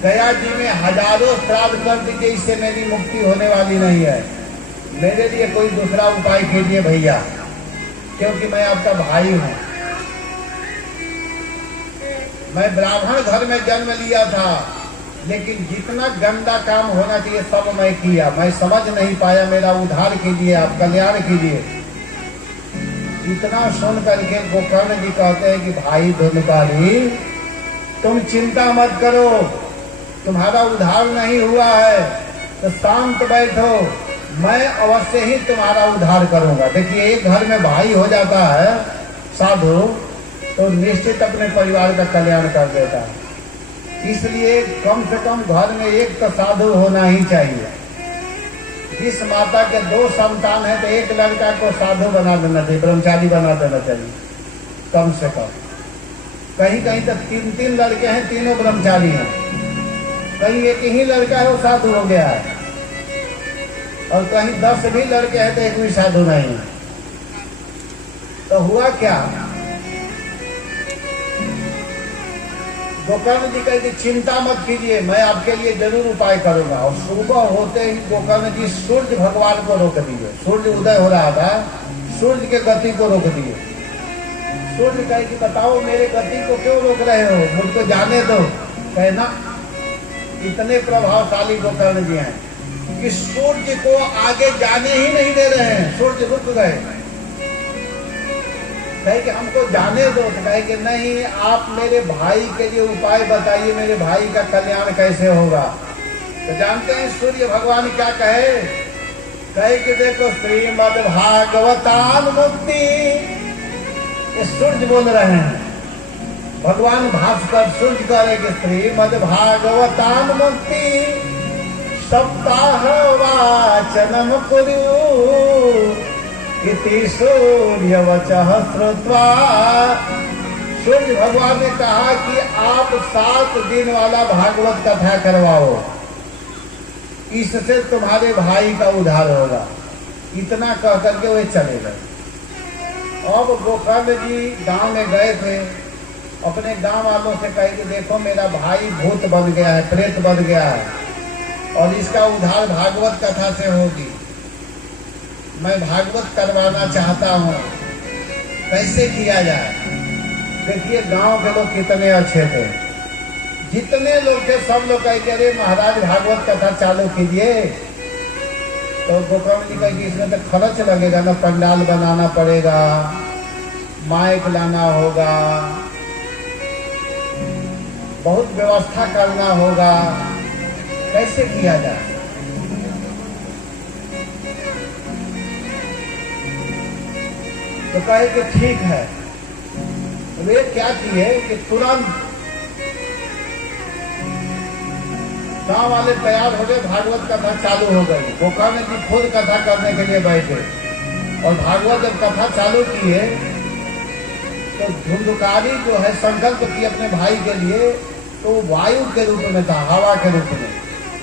गया जी में हजारों श्राद्ध कर दीजिए, इससे मेरी मुक्ति होने वाली नहीं है। मेरे लिए कोई दूसरा उपाय कीजिए भैया, क्योंकि मैं आपका भाई हूं। मैं ब्राह्मण घर में जन्म लिया था, लेकिन जितना गंदा काम होना चाहिए सब मैं किया। मैं समझ नहीं पाया, मेरा उद्धार कीजिए, आप कल्याण कीजिए। इतना सुन करके गोकर्ण जी कहते हैं कि भाई धुंधकारी, तुम चिंता मत करो, तुम्हारा उद्धार नहीं हुआ है तो शांत बैठो, मैं अवश्य ही तुम्हारा उद्धार करूंगा। देखिए, एक घर में भाई हो जाता है साधु, तो निश्चित अपने परिवार का कल्याण कर देता है। इसलिए कम से कम घर में एक तो साधु होना ही चाहिए। जिस माता के 2 संतान है तो एक लड़का को साधु बना देना चाहिए, ब्रह्मचारी बना देना चाहिए कम से कम। कहीं कहीं तो 3-3 लड़के हैं, तीनों ब्रह्मचारी हैं। कहीं एक ही लड़का है वो साधु हो गया है, और कहीं 10 भी लड़के हैं तो एक भी साधु नहीं है। तो हुआ क्या? गोकर्ण जी कहे चिंता मत कीजिए, मैं आपके लिए जरूर उपाय करूंगा। और सुबह होते ही गोकर्ण जी सूर्य भगवान को रोक दिए। सूर्य उदय हो रहा था, सूर्य के गति को रोक दिए। सूर्य कहे कि बताओ मेरे गति को क्यों रोक रहे हो, मुझको जाने दो। कहना इतने प्रभावशाली गोकर्ण जी हैं कि सूर्य को आगे जाने ही नहीं दे रहे हैं। सूर्य रुक गए, कहे कि हमको जाने दो। तो कहे कि नहीं, आप मेरे भाई के लिए उपाय बताइए, मेरे भाई का कल्याण कैसे होगा। तो जानते हैं सूर्य भगवान क्या कहे? कहे कि देखो, श्रीमद् भागवतान मुक्ति, ये सूर्य बोल रहे हैं। भगवान भास्कर सूर्य करे कि श्रीमद् भागवतान मुक्ति सप्ताह वाचनम कुरु इति सूर्य वचः श्रुत्वा। सूर्य भगवान ने कहा कि आप 7 दिन वाला भागवत कथा करवाओ, इससे तुम्हारे भाई का उद्धार होगा। इतना कह करके वे चले गए। अब गोकर्ण जी गांव में गए थे, अपने गांव वालों से कहे कि देखो मेरा भाई भूत बन गया है, प्रेत बन गया है, और इसका उद्धार भागवत कथा से होगी। मैं भागवत करवाना चाहता हूँ, कैसे किया जाए? देखिए गांव के लोग कितने अच्छे थे, जितने लोग थे सब लोग कहे कि अरे महाराज भागवत कथा चालू कीजिए। तो गोकर्ण जी कहे कि इसमें तो खर्च लगेगा ना, पंडाल बनाना पड़ेगा, माइक लाना होगा, बहुत व्यवस्था करना होगा, कैसे किया जाए? तो कहे कि ठीक है। वे क्या किए कि तुरंत गांव वाले तैयार हो गए, भागवत कथा चालू हो गई। गोकर्ण जी खुद कथा करने के लिए बैठे और भागवत जब कथा चालू किए तो धुंधकारी जो है संकल्प की अपने भाई के लिए, तो वायु के रूप में था, हवा के रूप में।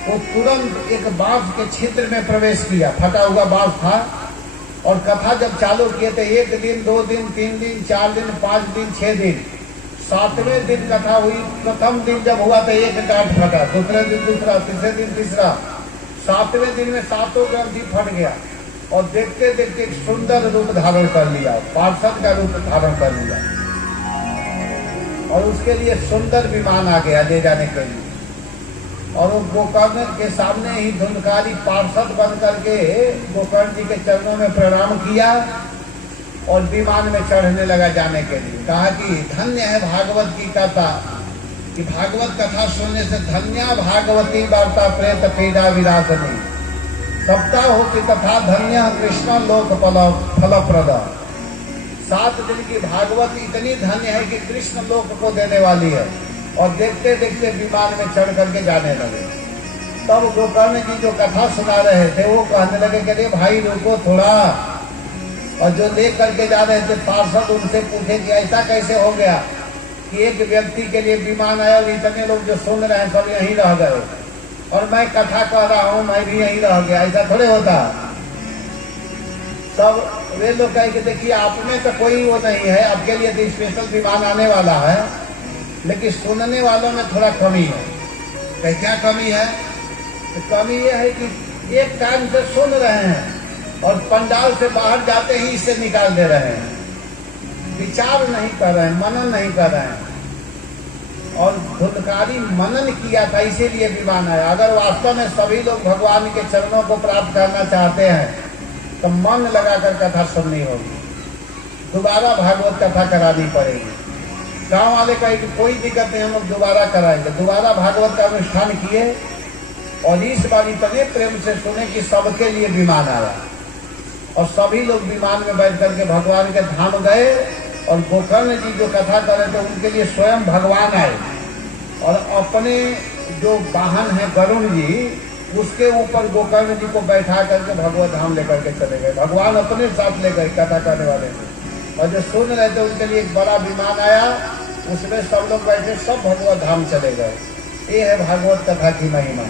वो तुरंत एक बांस के छिद्र में प्रवेश किया, फटा हुआ बांस था, और कथा जब चालू किए थे 1 दिन 2 दिन 3 दिन 4 दिन 5 दिन 6 दिन, 7वें दिन कथा हुई। प्रथम दिन जब हुआ तो एक गांठ फटा, दूसरे दिन दूसरा, तीसरे दिन तीसरा, 7वें दिन में 7 ग्रंथि फट गया और देखते देखते एक सुंदर रूप धारण कर लिया, पार्षद का रूप धारण कर लिया। और उसके लिए सुंदर विमान आ गया ले जाने के लिए। और वो गोकर्ण के सामने ही धुंधकारी पार्षद बन करके गोकर्ण जी के चरणों में प्रणाम किया और विमान में चढ़ने लगा जाने के लिए। कहा कि धन्य है भागवत की कथा, कि भागवत कथा सुनने से धन्या भागवती वार्ता प्रेत पीड़ा विरासनी, सप्ताह होती कथा धन्य कृष्ण लोक फलप्रद। 7 दिन की भागवत इतनी धन्य है कि कृष्ण लोक को देने वाली है। और देखते देखते विमान में चढ़ करके जाने लगे। तब गोकर्ण जी जो कथा सुना रहे थे वो कहने लगे कि अरे भाई रुको थोड़ा। और जो ले करके जा रहे थे पार्षद उनसे पूछे कि ऐसा कैसे हो गया कि एक व्यक्ति के लिए विमान आया और इतने लोग जो सुन रहे हैं सब यहीं रह गए, और मैं कथा कर रहा हूँ मैं भी यहीं रह गया, ऐसा थोड़े होता। तब वे लोग कहे कि देखिए आप में तो कोई वो नहीं है, आपके लिए तो स्पेशल विमान आने वाला है, लेकिन सुनने वालों में थोड़ा कमी है। क्या कमी है? तो कमी यह है कि एक कान से सुन रहे हैं और पंडाल से बाहर जाते ही इसे निकाल दे रहे हैं, विचार नहीं कर रहे हैं, मनन नहीं कर रहे हैं। और धुंधकारी मनन किया था, इसीलिए विमान आया। अगर वास्तव में सभी लोग भगवान के चरणों को प्राप्त करना चाहते हैं तो मन लगाकर कथा सुननी होगी, दोबारा भागवत कथा करानी पड़ेगी। गांव वाले कहे कि कोई दिक्कत नहीं, हम लोग दोबारा कराएंगे। दोबारा भागवत का अनुष्ठान किए और इस बार इतने प्रेम से सुने कि सबके लिए विमान आया और सभी लोग विमान में बैठ करके भगवान के धाम गए। और गोकर्ण जी जो कथा कर रहे थे उनके लिए स्वयं भगवान आए और अपने जो वाहन है गरुण जी, उसके ऊपर गोकर्ण जी को बैठा करके भगवत धाम लेकर के चले गए। भगवान अपने साथ ले गए कथा करने वाले थे। और जो सुन रहे थे उनके लिए एक बड़ा विमान आया, उसमें सब लोग बैठे, सब भगवत धाम चले गए। ये है भागवत कथा की महिमा।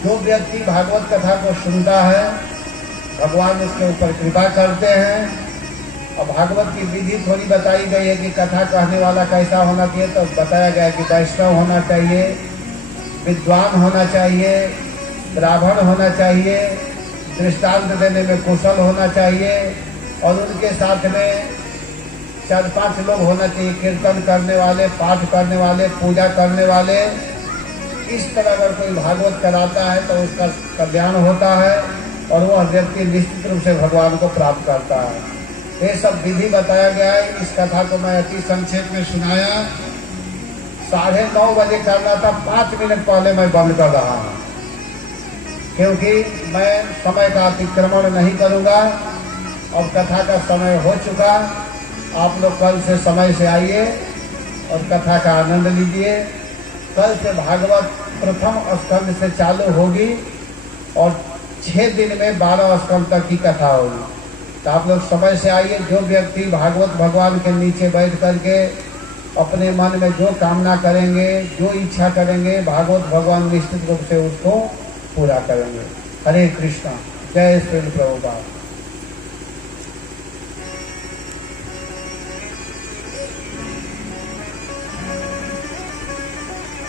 जो व्यक्ति भागवत कथा को सुनता है भगवान उसके ऊपर कृपा करते हैं। और भागवत की विधि थोड़ी बताई गई है कि कथा कहने वाला कैसा होना चाहिए, तो बताया गया कि वैष्णव होना चाहिए, विद्वान होना चाहिए, ब्राह्मण होना चाहिए, दृष्टांत देने में कुशल होना चाहिए, और उनके साथ में 4-5 लोग होना चाहिए, कीर्तन करने वाले, पाठ करने वाले, पूजा करने वाले। इस तरह अगर कोई भागवत कराता है तो उसका कल्याण होता है और वह व्यक्ति निश्चित रूप से भगवान को प्राप्त करता है। ये सब विधि बताया गया है। इस कथा को मैं अति संक्षेप में सुनाया। 9:30 बजे करना था, 5 मिनट पहले मैं बंद कर रहा हूँ, क्योंकि मैं समय का अतिक्रमण नहीं करूँगा। अब कथा का समय हो चुका। आप लोग कल से समय से आइए और कथा का आनंद लीजिए। कल से भागवत प्रथम स्कंद से चालू होगी और 6 दिन में 12 स्कंद तक की कथा होगी। तो आप लोग समय से आइए। जो व्यक्ति भागवत भगवान के नीचे बैठ करके अपने मन में जो कामना करेंगे, जो इच्छा करेंगे, भागवत भगवान निश्चित रूप से उसको पूरा करेंगे। हरे कृष्णा। जय श्री प्रभुपाद।